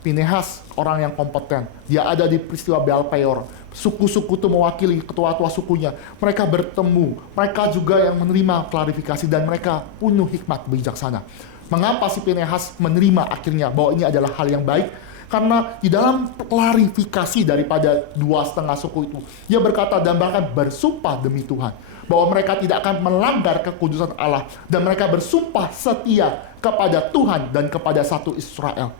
Pinehas, orang yang kompeten. Dia ada di peristiwa Baal Peor. Suku-suku itu mewakili ketua-tua sukunya. Mereka bertemu. Mereka juga yang menerima klarifikasi dan mereka penuh hikmat bijaksana. Mengapa si Pinehas menerima akhirnya bahwa ini adalah hal yang baik? Karena di dalam klarifikasi daripada 2,5 suku itu, dia berkata dan bahkan bersumpah demi Tuhan bahwa mereka tidak akan melanggar kekudusan Allah dan mereka bersumpah setia kepada Tuhan dan kepada satu Israel.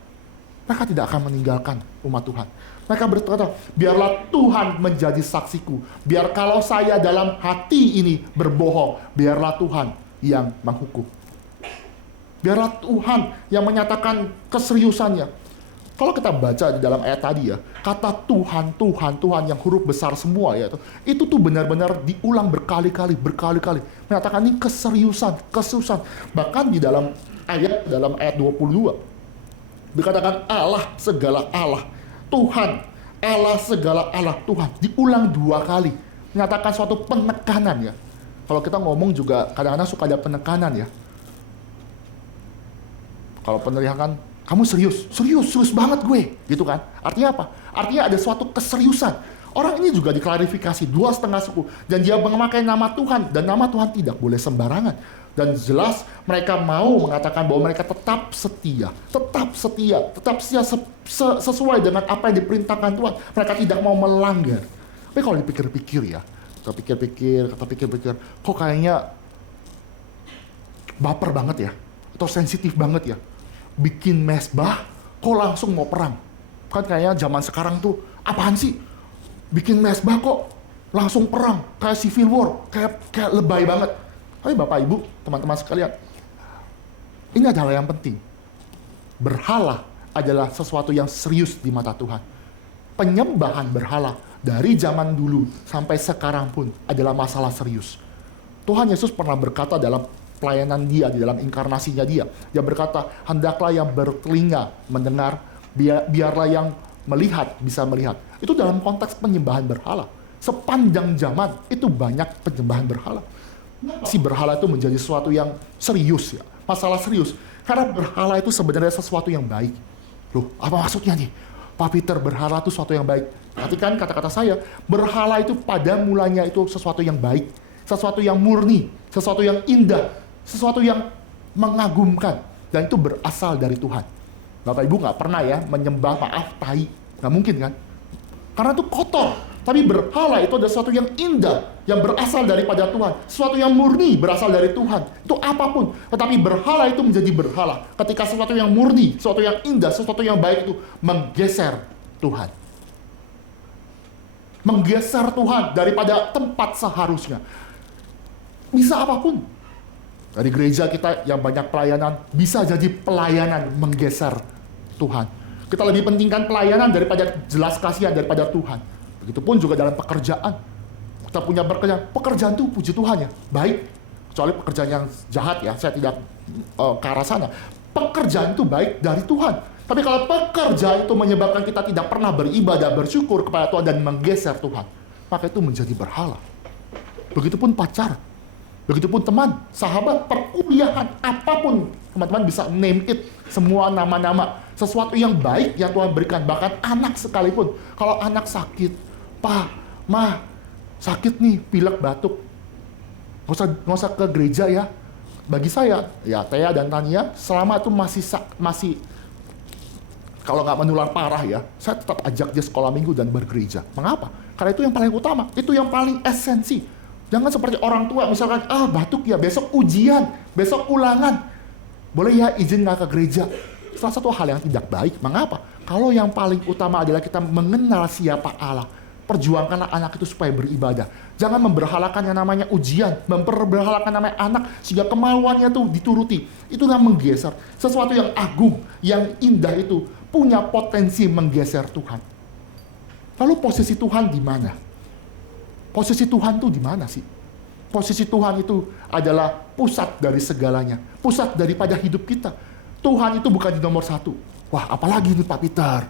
Mereka tidak akan meninggalkan umat Tuhan. Mereka berkata, biarlah Tuhan menjadi saksiku. Biar kalau saya dalam hati ini berbohong, biarlah Tuhan yang menghukum. Biarlah Tuhan yang menyatakan keseriusannya. Kalau kita baca di dalam ayat tadi ya, kata Tuhan, Tuhan, Tuhan yang huruf besar semua ya, itu tuh benar-benar diulang berkali-kali. Menyatakan ini keseriusan. Bahkan di dalam ayat 22, dikatakan Allah segala Allah, Tuhan, Allah segala Allah, Tuhan. Diulang 2 kali. Menyatakan suatu penekanan ya. Kalau kita ngomong juga kadang-kadang suka ada penekanan ya. Kalau peneriakan, kamu serius banget gue, gitu kan? Artinya apa? Artinya ada suatu keseriusan. Orang ini juga diklarifikasi 2,5 suku dan dia memakai nama Tuhan dan nama Tuhan tidak boleh sembarangan. Dan jelas mereka mau mengatakan bahwa mereka tetap setia sesuai dengan apa yang diperintahkan Tuhan. Mereka tidak mau melanggar. Tapi kalau dipikir-pikir ya, kita pikir, kok kayaknya baper banget ya, atau sensitif banget ya. Bikin mezbah, kok langsung mau perang? Kan kayaknya zaman sekarang tuh, apaan sih? Bikin mezbah kok langsung perang, kayak civil war, kayak lebay banget. Tapi Bapak Ibu, teman-teman sekalian, ini adalah yang penting. Berhala adalah sesuatu yang serius di mata Tuhan. Penyembahan berhala dari zaman dulu sampai sekarang pun adalah masalah serius. Tuhan Yesus pernah berkata dalam pelayanan dia, di dalam inkarnasinya dia. Dia berkata, hendaklah yang bertelinga mendengar, biarlah yang melihat bisa melihat. Itu dalam konteks penyembahan berhala. Sepanjang zaman itu banyak penyembahan berhala. Si berhala itu menjadi sesuatu yang serius ya. Masalah serius. Karena berhala itu sebenarnya sesuatu yang baik. Loh, apa maksudnya nih? Pak Peter, berhala itu sesuatu yang baik. Perhatikan kata-kata saya, berhala itu pada mulanya itu sesuatu yang baik, sesuatu yang murni, sesuatu yang indah, sesuatu yang mengagumkan. Dan itu berasal dari Tuhan. Bapak Ibu nggak pernah ya menyembah, maaf, tai. Nggak mungkin kan? Karena itu kotor. Tapi berhala itu adalah sesuatu yang indah, yang berasal daripada Tuhan. Sesuatu yang murni berasal dari Tuhan. Itu apapun. Tetapi berhala itu menjadi berhala ketika sesuatu yang murni, sesuatu yang indah, sesuatu yang baik itu menggeser Tuhan. Menggeser Tuhan daripada tempat seharusnya. Bisa apapun. Dari gereja kita yang banyak pelayanan, bisa jadi pelayanan menggeser Tuhan. Kita lebih pentingkan pelayanan daripada jelas kasihan daripada Tuhan. Begitupun juga dalam pekerjaan. Kita punya pekerjaan tuh puji Tuhan ya, baik. Kecuali pekerjaan yang jahat ya, saya tidak ke arah sana. Pekerjaan itu baik dari Tuhan. Tapi kalau pekerjaan itu menyebabkan kita tidak pernah beribadah, bersyukur kepada Tuhan dan menggeser Tuhan, maka itu menjadi berhala. Begitupun pacar, begitupun teman, sahabat, perkuliahan, apapun. Teman-teman bisa name it, semua nama-nama. Sesuatu yang baik yang Tuhan berikan, bahkan anak sekalipun. Kalau anak sakit, Pa, Ma, sakit nih, pilek, batuk. Nggak usah ke gereja ya. Bagi saya, ya Thea dan Tania, selama itu masih kalau nggak menular parah ya, saya tetap ajak dia sekolah minggu dan bergereja. Mengapa? Karena itu yang paling utama, itu yang paling esensi. Jangan seperti orang tua, misalkan, batuk ya, besok ujian, besok ulangan. Boleh ya izin nggak ke gereja? Salah satu hal yang tidak baik. Mengapa? Kalau yang paling utama adalah kita mengenal siapa Allah. Perjuangkanlah anak itu supaya beribadah. Jangan memberhalakan yang namanya ujian, memberhalakan namanya anak sehingga kemauannya itu dituruti. Itulah menggeser. Sesuatu yang agung, yang indah itu punya potensi menggeser Tuhan. Lalu posisi Tuhan di mana? Posisi Tuhan itu di mana sih? Posisi Tuhan itu adalah pusat dari segalanya, pusat daripada hidup kita. Tuhan itu bukan di nomor satu. Wah, apalagi nih Pak Peter.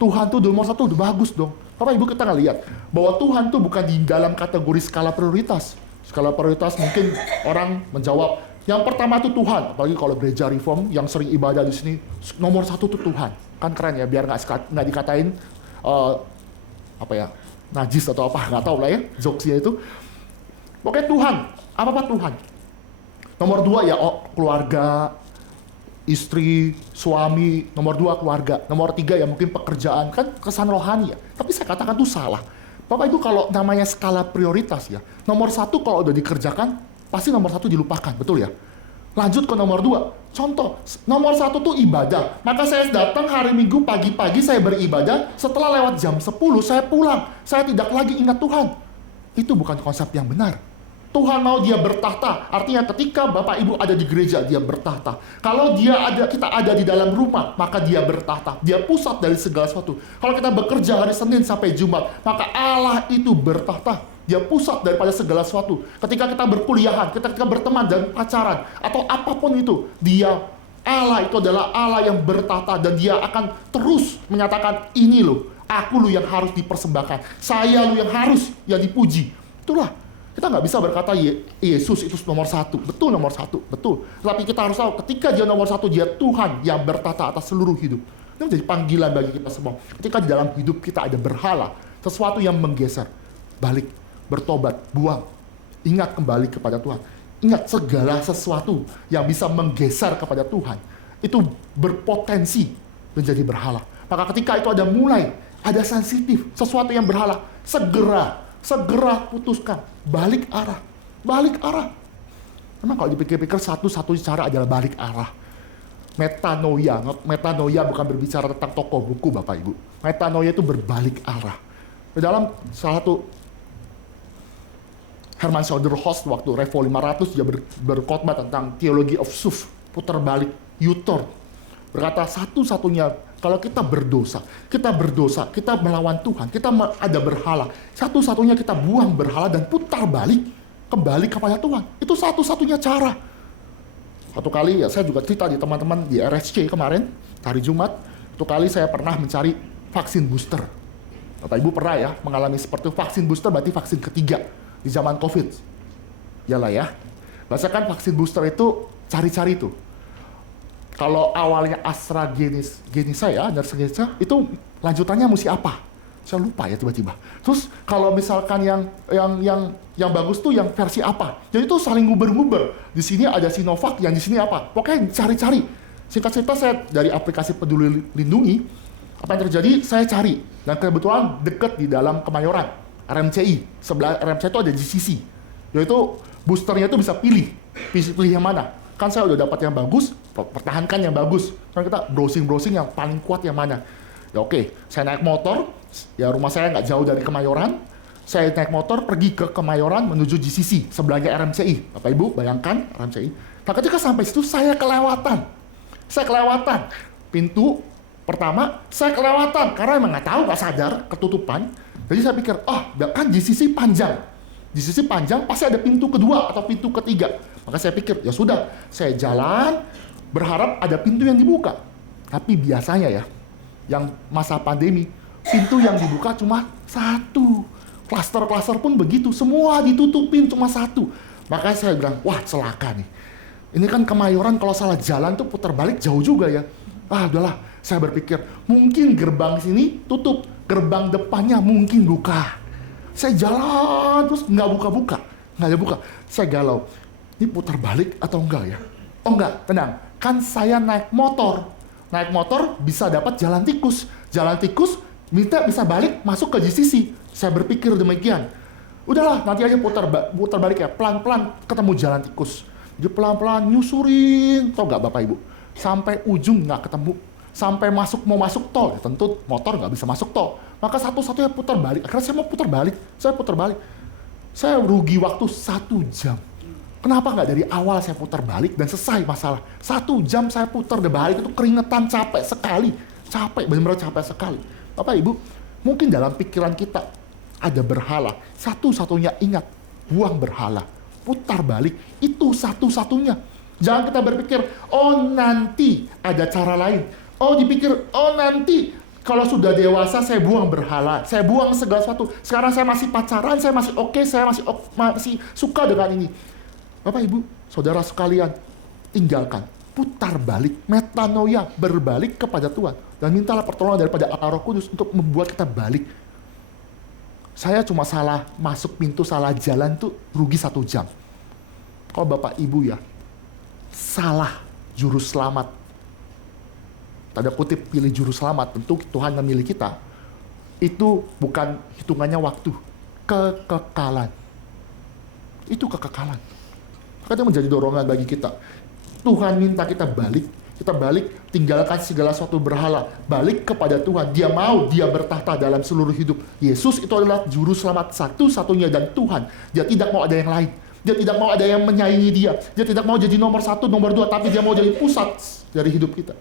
Tuhan tuh di nomor satu udah bagus dong. Bapak Ibu kita ngelihat bahwa Tuhan tuh bukan di dalam kategori skala prioritas. Skala prioritas mungkin orang menjawab yang pertama itu Tuhan. Apalagi kalau gereja reform yang sering ibadah di sini, nomor satu tuh Tuhan. Kan keren ya, biar nggak dikatain najis atau apa, nggak tahu lah ya jokesnya itu. Oke, Tuhan, apa Tuhan? Nomor dua ya keluarga, istri, suami. Nomor dua keluarga. Nomor tiga ya mungkin pekerjaan. Kan kesan rohani ya. Tapi saya katakan itu salah. Bapak Ibu kalau namanya skala prioritas ya, nomor satu kalau udah dikerjakan, pasti nomor satu dilupakan, betul ya? Lanjut ke nomor dua. Contoh, nomor satu tuh ibadah. Maka saya datang hari Minggu pagi-pagi saya beribadah, setelah lewat jam 10 saya pulang. Saya tidak lagi ingat Tuhan. Itu bukan konsep yang benar. Tuhan mau dia bertahta. Artinya ketika Bapak Ibu ada di gereja, dia bertahta. Kalau kita ada di dalam rumah, maka dia bertahta. Dia pusat dari segala sesuatu. Kalau kita bekerja hari Senin sampai Jumat, maka Allah itu bertahta. Dia pusat daripada segala sesuatu. Ketika kita berkuliahan, ketika berteman dan pacaran, atau apapun itu, Allah itu adalah Allah yang bertahta. Dan dia akan terus menyatakan, ini loh, aku loh yang harus dipersembahkan. Saya loh yang harus yang dipuji. Itulah. Kita nggak bisa berkata Yesus itu nomor satu. Betul nomor satu, betul. Tapi kita harus tahu ketika dia nomor satu, dia Tuhan yang bertata atas seluruh hidup. Itu menjadi panggilan bagi kita semua. Ketika di dalam hidup kita ada berhala, sesuatu yang menggeser, balik, bertobat, buang. Ingat kembali kepada Tuhan. Ingat segala sesuatu yang bisa menggeser kepada Tuhan. Itu berpotensi menjadi berhala. Maka ketika itu ada sensitif, sesuatu yang berhala, segera putuskan, balik arah. Memang kalau dipikir-pikir satu-satunya cara adalah balik arah. Metanoia bukan berbicara tentang toko buku Bapak Ibu. Metanoia itu berbalik arah. Dalam salah satu Herman Soderhost waktu Revo 500 dia berkhotbah tentang theology of shift, putar balik, U-turn. Berkata satu-satunya kalau kita berdosa, kita melawan Tuhan, kita ada berhala. Satu-satunya kita buang berhala dan putar balik kembali kepada Tuhan. Itu satu-satunya cara. Satu kali ya saya juga cerita di teman-teman di RSC kemarin, hari Jumat, satu kali saya pernah mencari vaksin booster. Bapak Ibu pernah ya mengalami seperti vaksin booster, berarti vaksin ketiga di zaman COVID. Yalah ya. Biasanya kan vaksin booster itu cari-cari tuh. Kalau awalnya AstraZeneca ya, itu lanjutannya mesti apa? Saya lupa ya tiba-tiba. Terus kalau misalkan yang bagus tuh yang versi apa? Jadi itu saling nguber-nguber. Di sini ada Sinovac, yang di sini apa? Pokoknya cari-cari. Singkat cerita saya dari aplikasi Peduli Lindungi, apa yang terjadi? Saya cari. Dan kebetulan deket di dalam Kemayoran, RMCI. Sebelah RMCI itu ada GCC. Yaitu boosternya itu bisa pilih yang mana. Kan saya udah dapat yang bagus, pertahankan yang bagus. Kan kita browsing yang paling kuat yang mana. Ya oke, saya naik motor, ya rumah saya nggak jauh dari Kemayoran, saya naik motor pergi ke Kemayoran menuju GCC, sebelahnya RMCI. Bapak Ibu bayangkan RMCI. Nah ketika sampai situ saya kelewatan pintu pertama, saya kelewatan karena emang nggak sadar ketutupan. Jadi saya pikir, kan GCC panjang pasti ada pintu kedua atau pintu ketiga. Maka saya pikir ya sudah, saya jalan berharap ada pintu yang dibuka. Tapi biasanya ya, yang masa pandemi, pintu yang dibuka cuma satu. Klaster pun begitu, semua ditutupin cuma satu. Makanya saya bilang, wah celaka nih. Ini kan Kemayoran kalau salah jalan tuh putar balik jauh juga ya. Udahlah, saya berpikir mungkin gerbang sini tutup, gerbang depannya mungkin buka. Saya jalan terus nggak ada buka. Saya galau, ini putar balik atau enggak ya? Oh enggak, tenang. Kan saya naik motor bisa dapat jalan tikus minta bisa balik masuk ke GCC. Saya berpikir demikian. Udahlah, nanti aja putar balik ya, pelan-pelan ketemu jalan tikus. Jadi pelan-pelan nyusurin, tau nggak Bapak Ibu? Sampai ujung nggak ketemu, sampai mau masuk tol, ya tentu motor nggak bisa masuk tol. Maka satu-satunya putar balik. Akhirnya saya mau putar balik. Saya rugi waktu 1 jam. Kenapa nggak dari awal saya putar balik dan selesai masalah? 1 jam saya putar balik itu keringetan, capek sekali. Benar-benar capek sekali. Bapak Ibu, mungkin dalam pikiran kita ada berhala. Satu-satunya ingat, buang berhala. Putar balik, itu satu-satunya. Jangan kita berpikir, nanti ada cara lain. Dipikir, nanti kalau sudah dewasa saya buang berhala, saya buang segala sesuatu. Sekarang saya masih pacaran, saya masih oke, saya masih suka dengan ini. Bapak Ibu, saudara sekalian, tinggalkan, putar balik, metanoia, berbalik kepada Tuhan. Dan mintalah pertolongan daripada Allah Roh Kudus untuk membuat kita balik. Saya cuma salah masuk pintu, salah jalan tuh rugi 1 jam. Kalau Bapak Ibu ya, salah juru selamat, tanda kutip pilih juru selamat, tentu Tuhan memilih kita, itu bukan hitungannya waktu, kekekalan. Itu kekekalan. Makanya menjadi dorongan bagi kita. Tuhan minta kita balik, tinggalkan segala sesuatu berhala, balik kepada Tuhan. Dia bertahta dalam seluruh hidup. Yesus itu adalah juru selamat satu-satunya dan Tuhan. Dia tidak mau ada yang lain. Dia tidak mau ada yang menyaingi dia. Dia tidak mau jadi nomor 1, nomor 2, tapi dia mau jadi pusat dari hidup kita.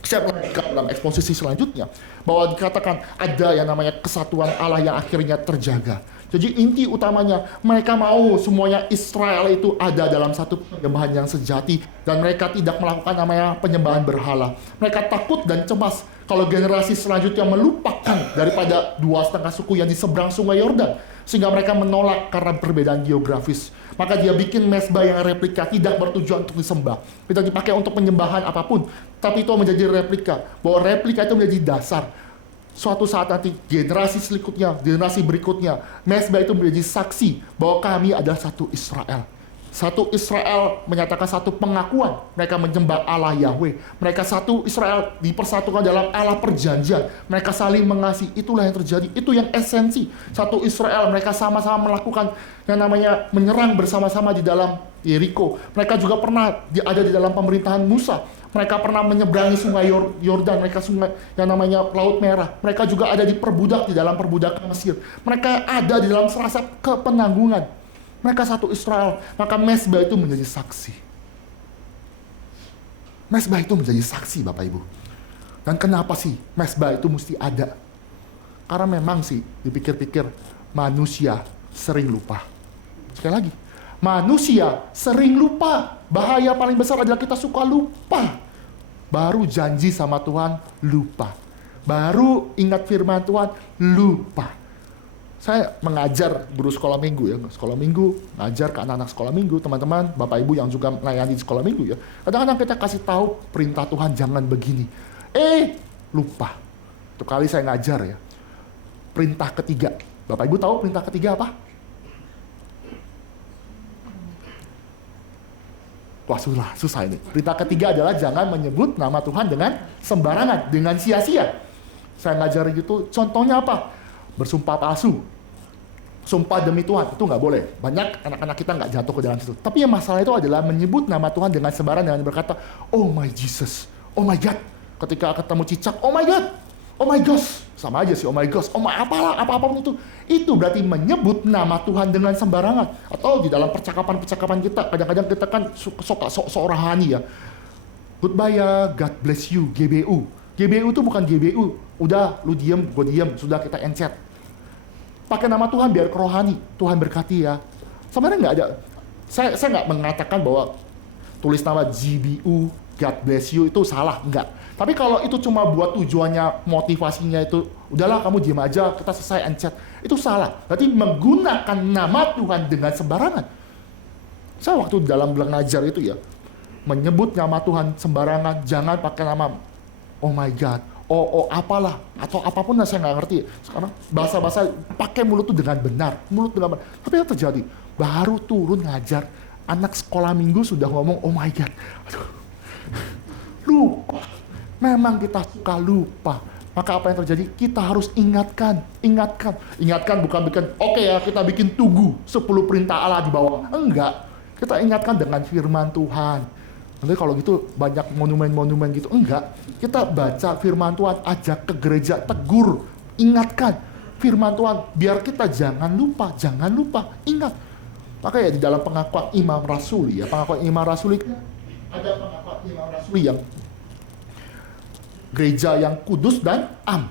Saya melanjutkan dalam eksposisi selanjutnya, bahwa dikatakan ada yang namanya kesatuan Allah yang akhirnya terjaga. Jadi inti utamanya, mereka mau semuanya Israel itu ada dalam satu penyembahan yang sejati, dan mereka tidak melakukan namanya penyembahan berhala. Mereka takut dan cemas kalau generasi selanjutnya melupakan daripada 2,5 suku yang di seberang sungai Yordan, sehingga mereka menolak karena perbedaan geografis. Maka dia bikin mezbah yang replika, tidak bertujuan untuk disembah, tidak dipakai untuk penyembahan apapun, tapi itu menjadi replika, bahwa replika itu menjadi dasar. Suatu saat nanti generasi berikutnya, mezbah itu menjadi saksi bahwa kami adalah satu Israel. Satu Israel menyatakan satu pengakuan, mereka menyembah Allah Yahweh. Mereka satu Israel dipersatukan dalam Allah perjanjian. Mereka saling mengasihi, itulah yang terjadi, itu yang esensi. Satu Israel, mereka sama-sama melakukan yang namanya menyerang bersama-sama di dalam Yeriko. Mereka juga pernah ada di dalam pemerintahan Musa. Mereka pernah menyeberangi sungai Yordan, mereka sungai yang namanya Laut Merah. Mereka juga ada di dalam perbudakan Mesir. Mereka ada di dalam serasa kepenanggungan. Mereka satu Israel, maka mezbah itu menjadi saksi. Mezbah itu menjadi saksi, Bapak Ibu. Dan kenapa sih mezbah itu mesti ada? Karena memang sih dipikir-pikir manusia sering lupa. Sekali lagi, manusia sering lupa. Bahaya paling besar adalah kita suka lupa. Baru janji sama Tuhan, lupa. Baru ingat firman Tuhan, lupa. Saya mengajar guru sekolah minggu ya, sekolah minggu, ngajar ke anak-anak sekolah minggu, teman-teman, bapak ibu yang juga melayani di sekolah minggu ya. Kadang-kadang kita kasih tahu perintah Tuhan jangan begini. Lupa. Itu kali saya ngajar ya. Perintah ketiga. Bapak ibu tahu perintah ketiga apa? Wah susah ini. Perintah ketiga adalah jangan menyebut nama Tuhan dengan sembarangan, dengan sia-sia. Saya ngajarin gitu, contohnya apa? Bersumpah palsu. Sumpah demi Tuhan, itu nggak boleh. Banyak anak-anak kita nggak jatuh ke dalam situ. Tapi yang masalah itu adalah menyebut nama Tuhan dengan sembarangan, dengan berkata, oh my Jesus, oh my God. Ketika ketemu cicak, oh my God, oh my gosh. Sama aja sih, oh my gosh, oh my apalah, apa-apapun itu. Itu berarti menyebut nama Tuhan dengan sembarangan. Atau di dalam percakapan-percakapan kita, kadang-kadang kita kan sok rohani ya. Goodbye ya, God bless you, GBU. GBU itu bukan GBU. Udah, lu diem, gue diem, sudah kita encet. Pakai nama Tuhan biar kerohani. Tuhan berkati ya. Sebenarnya nggak ada. Saya nggak mengatakan bahwa tulis nama GBU, God bless you, itu salah. Enggak. Tapi kalau itu cuma buat tujuannya, motivasinya itu, udahlah kamu diem aja, kita selesai encet. Itu salah. Berarti menggunakan nama Tuhan dengan sembarangan. Saya waktu dalam belajar itu ya, menyebut nama Tuhan sembarangan, jangan pakai nama oh my God, oh apalah, atau apapun lah saya nggak ngerti. Sekarang bahasa-bahasa pakai mulut itu dengan benar, mulut dengan benar. Tapi yang terjadi, baru turun ngajar, anak sekolah minggu sudah ngomong oh my God. Aduh. Lupa. Memang kita suka lupa. Maka apa yang terjadi? Kita harus ingatkan. Ingatkan bukan bikin, oke ya kita bikin tugu 10 perintah Allah di bawah. Enggak. Kita ingatkan dengan firman Tuhan. Nanti kalau gitu banyak monumen-monumen gitu. Enggak. Kita baca firman Tuhan, ajak ke gereja, tegur, ingatkan firman Tuhan. Biar kita jangan lupa, ingat. Maka ya di dalam pengakuan Imam Rasuli ya, pengakuan Imam Rasuli, ada pengakuan Imam Rasuli yang gereja yang kudus dan am.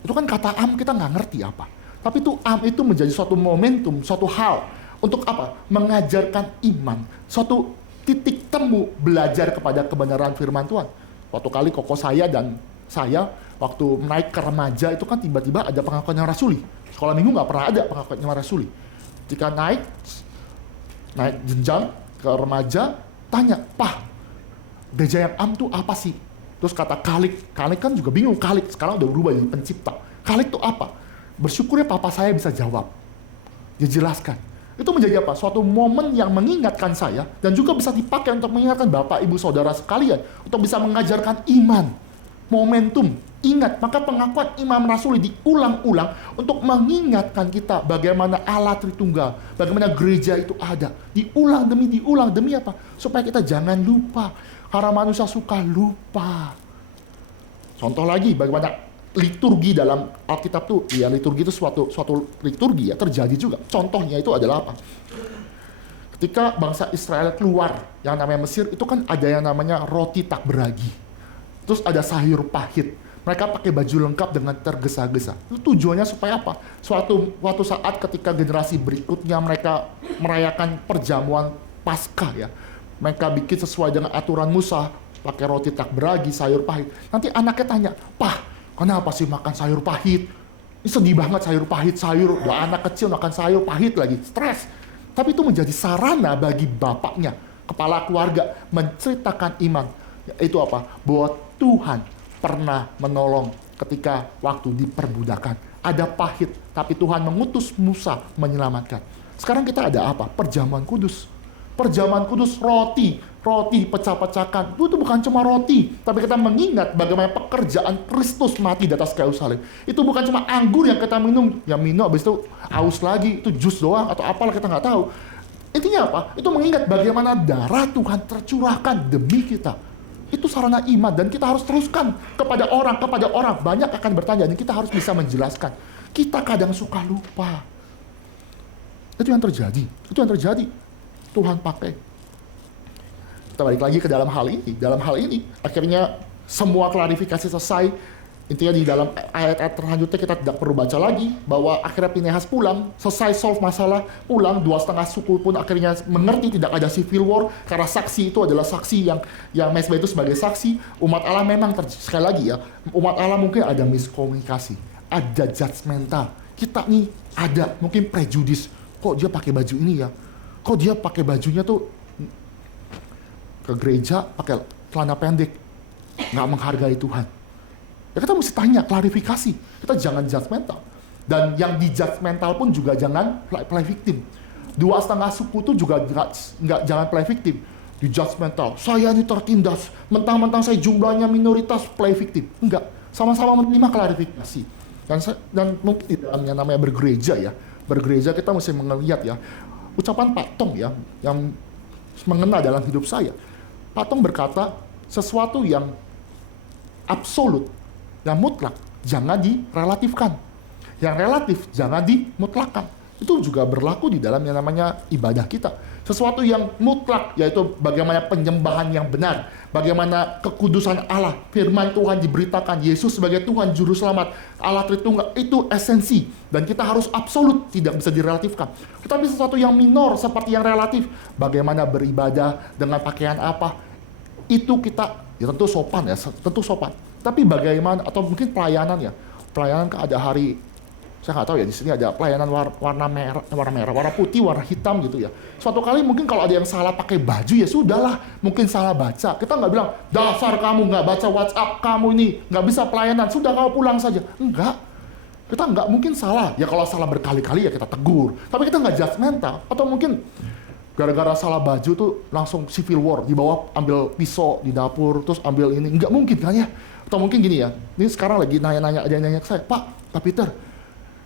Itu kan kata am kita nggak ngerti apa. Tapi itu am itu menjadi suatu momentum, suatu hal. Untuk apa? Mengajarkan iman. Suatu titik temu belajar kepada kebenaran firman Tuhan. Suatu kali koko saya dan saya waktu naik ke remaja itu kan tiba-tiba ada pengakuan yang rasuli. Sekolah minggu nggak pernah ada pengakuan yang rasuli. Jika naik jenjang ke remaja, tanya, Pak, gereja yang am itu apa sih? Terus kata Kalik kan juga bingung, Kalik sekarang udah berubah jadi pencipta. Kalik itu apa? Bersyukurnya papa saya bisa jawab. Dia jelaskan. Itu menjadi apa? Suatu momen yang mengingatkan saya dan juga bisa dipakai untuk mengingatkan bapak, ibu, saudara sekalian untuk bisa mengajarkan iman. Momentum, ingat. Maka pengakuan Imam Rasuli diulang-ulang untuk mengingatkan kita bagaimana Allah Tritunggal, bagaimana gereja itu ada. Diulang demi apa? Supaya kita jangan lupa. Karena manusia suka lupa. Contoh lagi, bagaimana liturgi dalam Alkitab tuh, ya liturgi itu suatu liturgi ya, terjadi juga. Contohnya itu adalah apa? Ketika bangsa Israel keluar, yang namanya Mesir, itu kan ada yang namanya roti tak beragi. Terus ada sayur pahit. Mereka pakai baju lengkap dengan tergesa-gesa. Itu tujuannya supaya apa? Suatu saat ketika generasi berikutnya mereka merayakan perjamuan Paskah ya. Mereka bikin sesuai dengan aturan Musa, pakai roti tak beragi, sayur pahit. Nanti anaknya tanya, Pak, kenapa sih makan sayur pahit? Ini sedih banget sayur pahit, udah anak kecil makan sayur pahit lagi, stres. Tapi itu menjadi sarana bagi bapaknya, kepala keluarga, menceritakan iman. Itu apa? Bahwa Tuhan pernah menolong ketika waktu diperbudakan. Ada pahit, tapi Tuhan mengutus Musa menyelamatkan. Sekarang kita ada apa? Perjamuan kudus. Perjamuan kudus, roti pecah-pecahkan. Itu bukan cuma roti, tapi kita mengingat bagaimana pekerjaan Kristus mati di atas kayu salib. Itu bukan cuma anggur yang kita minum, habis itu aus lagi, itu jus doang atau apalah kita nggak tahu. Intinya apa? Itu mengingat bagaimana darah Tuhan tercurahkan demi kita. Itu sarana iman dan kita harus teruskan kepada orang. Banyak akan bertanya dan kita harus bisa menjelaskan. Kita kadang suka lupa. Itu yang terjadi. Tuhan pakai. Kita balik lagi ke dalam hal ini. Akhirnya semua klarifikasi selesai. Intinya di dalam ayat-ayat terlanjutnya kita tidak perlu baca lagi bahwa akhirnya Pinehas pulang, selesai solve masalah, pulang, 2,5 suku pun akhirnya mengerti tidak ada civil war karena saksi itu adalah saksi yang Mesbah itu sebagai saksi. Umat Allah memang sekali lagi ya, umat Allah mungkin ada miskomunikasi, ada judgmental. Kita nih ada mungkin prejudis, kok dia pakai baju ini ya, kok dia pakai bajunya tuh ke gereja pakai celana pendek, nggak menghargai Tuhan. Ya kita mesti tanya, klarifikasi. Kita jangan judgmental. Dan yang di judgmental pun juga jangan play victim. 2,5 suku itu juga jangan play victim. Di judgmental, saya ini tertindas, mentang-mentang saya jumlahnya minoritas, play victim. Enggak, sama-sama menerima klarifikasi. Dan mungkin di dalam yang namanya bergereja ya, bergereja kita mesti melihat ya, ucapan Pak Tong ya, yang mengena dalam hidup saya. Pak Tong berkata, sesuatu yang absolut, yang mutlak jangan direlatifkan, yang relatif jangan dimutlakan. Itu juga berlaku di dalam yang namanya ibadah kita. Sesuatu yang mutlak yaitu bagaimana penyembahan yang benar, bagaimana kekudusan Allah, firman Tuhan diberitakan, Yesus sebagai Tuhan juru selamat, Allah Tritunggal, itu esensi dan kita harus absolut, tidak bisa direlatifkan. Tetapi sesuatu yang minor seperti yang relatif, bagaimana beribadah dengan pakaian apa, itu kita ya tentu sopan ya, tentu sopan. Tapi bagaimana, atau mungkin pelayanan ya, pelayanan kan ada hari, saya nggak tahu ya, di sini ada pelayanan warna merah, warna putih, warna hitam gitu ya. Suatu kali mungkin kalau ada yang salah pakai baju ya sudahlah, mungkin salah baca. Kita nggak bilang, dasar kamu nggak baca WhatsApp, kamu ini nggak bisa pelayanan, sudah kamu pulang saja. Enggak, kita nggak mungkin salah. Ya kalau salah berkali-kali ya kita tegur. Tapi kita nggak judgmental, atau mungkin gara-gara salah baju tuh langsung civil war, di bawah ambil pisau di dapur, terus ambil ini, nggak mungkin kan ya. Atau mungkin gini ya, ini sekarang lagi nanya-nanya, ada yang nanya ke saya, Pak Peter,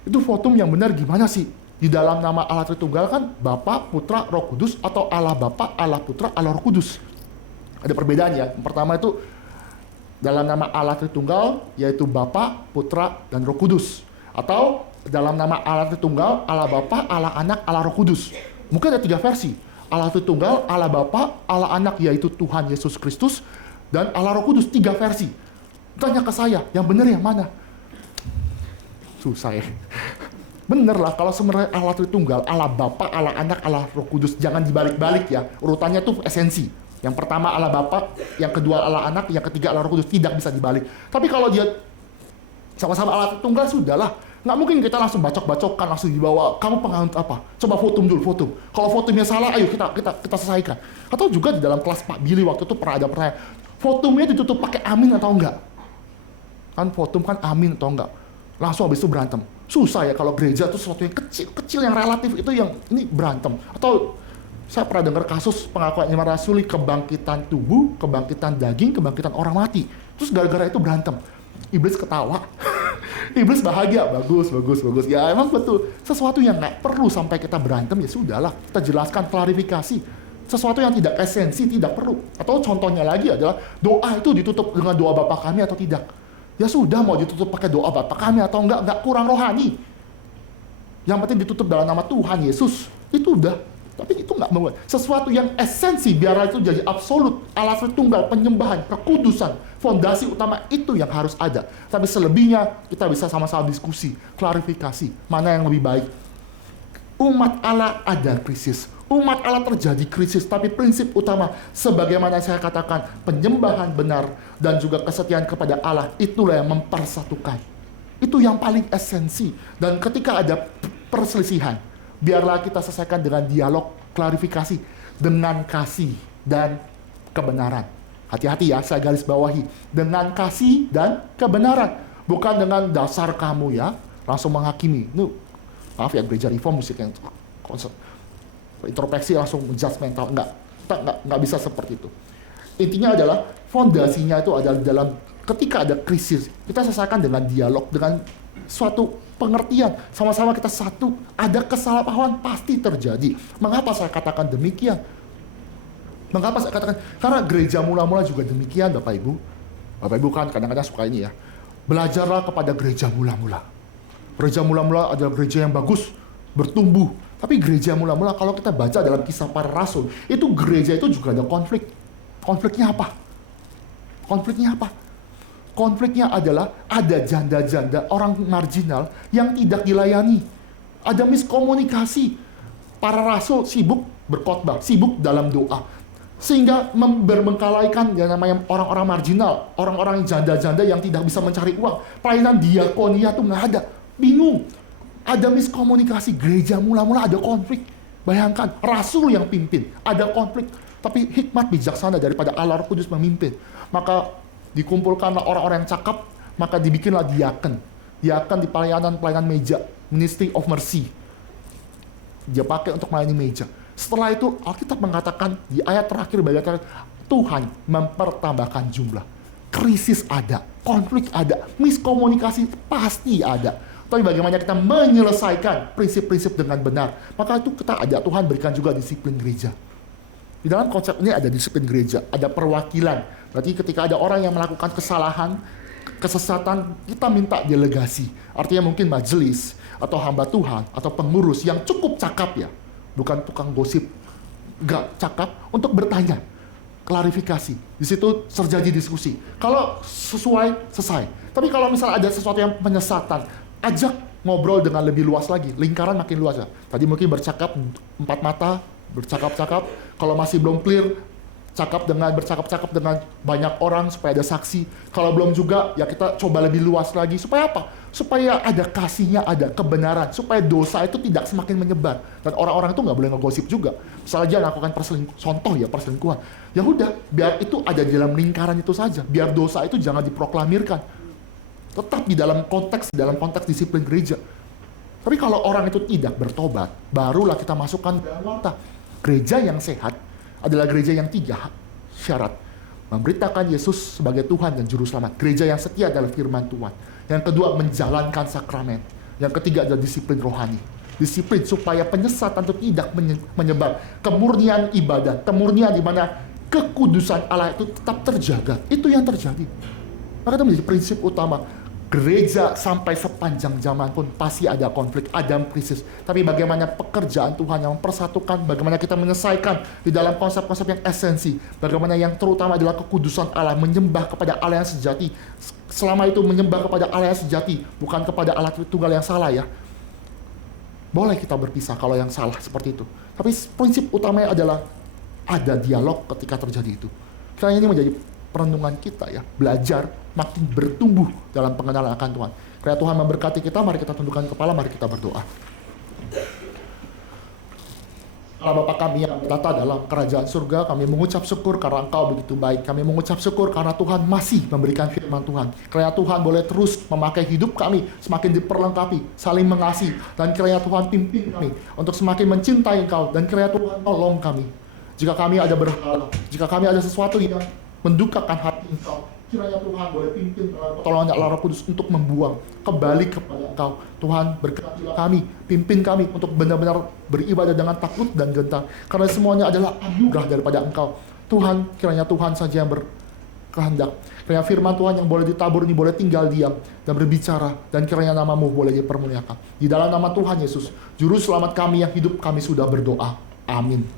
itu votum yang benar gimana sih? Di dalam nama Allah Tritunggal kan Bapa, Putra, Roh Kudus, atau Allah Bapa, Allah Putra, Allah Roh Kudus. Ada perbedaan ya. Yang pertama itu dalam nama Allah Tritunggal, yaitu Bapa, Putra, dan Roh Kudus. Atau dalam nama Allah Tritunggal, Allah Bapa, Allah Anak, Allah Roh Kudus. Mungkin ada 3 versi. Allah Tritunggal, Allah Bapa, Allah Anak, yaitu Tuhan Yesus Kristus, dan Allah Roh Kudus, 3 versi. Tanya ke saya, yang benar yang mana? Susah ya. Bener lah, kalau sebenarnya Allah Tritunggal, Allah Bapa, Allah Anak, Allah Roh Kudus, jangan dibalik-balik ya. Urutannya tuh esensi. Yang pertama Allah Bapa, yang kedua Allah Anak, yang ketiga Allah Roh Kudus, tidak bisa dibalik. Tapi kalau dia sama-sama Allah Tritunggal, sudahlah. Nggak mungkin kita langsung bacok-bacokkan, langsung dibawa, kamu penganut apa? Coba votum dulu, votum. Kalau votumnya salah, ayo kita selesaikan. Atau juga di dalam kelas Pak Billy waktu itu pernah ada pertanyaan, votumnya ditutup pakai amin atau enggak? Kan votum kan amin atau enggak, langsung habis itu berantem. Susah ya kalau gereja itu sesuatu yang kecil yang relatif itu yang ini berantem. Atau saya pernah dengar kasus pengakuan Imam Rasuli, kebangkitan tubuh, kebangkitan daging, kebangkitan orang mati, terus gara-gara itu berantem. Iblis ketawa. Iblis bahagia, bagus. Ya emang betul, sesuatu yang nggak perlu sampai kita berantem ya sudahlah, kita jelaskan, klarifikasi. Sesuatu yang tidak esensi tidak perlu. Atau contohnya lagi adalah doa itu ditutup dengan doa Bapa kami atau tidak. Ya sudah, mau ditutup pakai doa Bapa kami atau enggak kurang rohani. Yang penting ditutup dalam nama Tuhan Yesus, itu udah. Tapi itu enggak membuat sesuatu yang esensi, biarlah itu jadi absolut, Allah Tritunggal, penyembahan, kekudusan, fondasi utama itu yang harus ada. Tapi selebihnya kita bisa sama-sama diskusi, klarifikasi, mana yang lebih baik. Umat Allah ada krisis. Umat Allah terjadi krisis, tapi prinsip utama, sebagaimana saya katakan, penyembahan benar dan juga kesetiaan kepada Allah, itulah yang mempersatukan. Itu yang paling esensi. Dan ketika ada perselisihan, biarlah kita selesaikan dengan dialog, klarifikasi, dengan kasih dan kebenaran. Hati-hati ya, saya garis bawahi. Dengan kasih dan kebenaran. Bukan dengan dasar kamu ya, langsung menghakimi. Maaf ya, gereja reform musik yang introspeksi langsung judgmental, enggak bisa seperti itu. Intinya adalah fondasinya itu adalah dalam ketika ada krisis, kita selesaikan dengan dialog, dengan suatu pengertian, sama-sama kita satu. Ada kesalahpahaman pasti terjadi. Mengapa saya katakan demikian? Mengapa saya katakan? Karena gereja mula-mula juga demikian, Bapak Ibu. Bapak Ibu kan kadang-kadang suka ini ya. Belajarlah kepada gereja mula-mula. Gereja mula-mula adalah gereja yang bagus, bertumbuh. Tapi gereja mula-mula kalau kita baca dalam Kisah Para Rasul, itu gereja itu juga ada konflik. Konfliknya apa? Konfliknya adalah ada janda-janda, orang marginal yang tidak dilayani. Ada miskomunikasi. Para rasul sibuk berkhotbah, sibuk dalam doa. Sehingga berbengkalaikan yang namanya orang-orang marginal, orang-orang janda-janda yang tidak bisa mencari uang. Pelayanan diakonia tuh nggak ada. Bingung. Ada miskomunikasi, gereja mula-mula ada konflik. Bayangkan, rasul yang pimpin, ada konflik. Tapi hikmat bijaksana daripada Allah Roh Kudus memimpin. Maka dikumpulkanlah orang-orang yang cakap, maka dibikinlah diaken. Diaken di pelayanan meja, Ministry of Mercy. Dia pakai untuk melayani meja. Setelah itu Alkitab mengatakan di ayat terakhir bagian Tuhan mempertambahkan jumlah. Krisis ada, konflik ada, miskomunikasi pasti ada. Tapi bagaimana kita menyelesaikan prinsip-prinsip dengan benar. Maka itu kita ajak Tuhan berikan juga disiplin gereja. Di dalam konsep ini ada disiplin gereja, ada perwakilan. Berarti ketika ada orang yang melakukan kesalahan, kesesatan, kita minta delegasi. Artinya mungkin majelis, atau hamba Tuhan, atau pengurus yang cukup cakap ya. Bukan tukang gosip, gak cakap, untuk bertanya, klarifikasi. Di situ terjadi diskusi. Kalau sesuai, selesai. Tapi kalau misalnya ada sesuatu yang penyesatan, ajak ngobrol dengan lebih luas lagi. Lingkaran makin luas ya. Tadi mungkin bercakap 4 mata, bercakap-cakap. Kalau masih belum clear, bercakap-cakap dengan banyak orang supaya ada saksi. Kalau belum juga, ya kita coba lebih luas lagi. Supaya apa? Supaya ada kasihnya, ada kebenaran. Supaya dosa itu tidak semakin menyebar. Dan orang-orang itu nggak boleh ngegosip juga. Misalnya dia melakukan perselingkuhan. Ya udah, biar itu ada di dalam lingkaran itu saja. Biar dosa itu jangan diproklamirkan. Tetap di dalam konteks disiplin gereja. Tapi kalau orang itu tidak bertobat, barulah kita masukkan dalam watak. Gereja yang sehat adalah gereja yang 3 syarat. Memberitakan Yesus sebagai Tuhan dan Juru Selamat. Gereja yang setia adalah firman Tuhan. Yang kedua, menjalankan sakramen. Yang ketiga adalah disiplin rohani. Disiplin supaya penyesatan itu tidak menyebar. Kemurnian ibadah. Kemurnian di mana kekudusan Allah itu tetap terjaga. Itu yang terjadi. Maka itu menjadi prinsip utama. Gereja sampai sepanjang zaman pun pasti ada konflik, ada krisis. Tapi bagaimana pekerjaan Tuhan yang mempersatukan, bagaimana kita menyelesaikan di dalam konsep-konsep yang esensi. Bagaimana yang terutama adalah kekudusan Allah, menyembah kepada Allah yang sejati. Selama itu menyembah kepada Allah yang sejati, bukan kepada Allah tunggal yang salah ya. Boleh kita berpisah kalau yang salah seperti itu. Tapi prinsip utamanya adalah ada dialog ketika terjadi itu. Karena ini menjadi perenungan kita ya, belajar makin bertumbuh dalam pengenalan akan Tuhan. Karena Tuhan memberkati kita, mari kita tundukkan kepala, mari kita berdoa. Allah Bapa kami yang bertata dalam kerajaan surga, kami mengucap syukur karena Engkau begitu baik. Kami mengucap syukur karena Tuhan masih memberikan firman Tuhan. Kiranya Tuhan boleh terus memakai hidup kami semakin diperlengkapi, saling mengasihi. Dan kiranya Tuhan pimpin kami untuk semakin mencintai Engkau. Dan kiranya Tuhan tolong kami. Jika kami ada berhala, jika kami ada sesuatu yang mendukakan hati Engkau, kiranya Tuhan boleh pimpin tolongnya Allah Roh Kudus untuk membuang kembali kepada Engkau. Tuhan berkatilah kami, pimpin kami untuk benar-benar beribadah dengan takut dan gentar. Karena semuanya adalah anugerah daripada Engkau. Tuhan, kiranya Tuhan saja yang berkehendak. Kiranya firman Tuhan yang boleh ditabur ini boleh tinggal diam dan berbicara. Dan kiranya nama-Mu boleh dipermuliakan. Di dalam nama Tuhan Yesus, Juru Selamat kami yang hidup, kami sudah berdoa. Amin.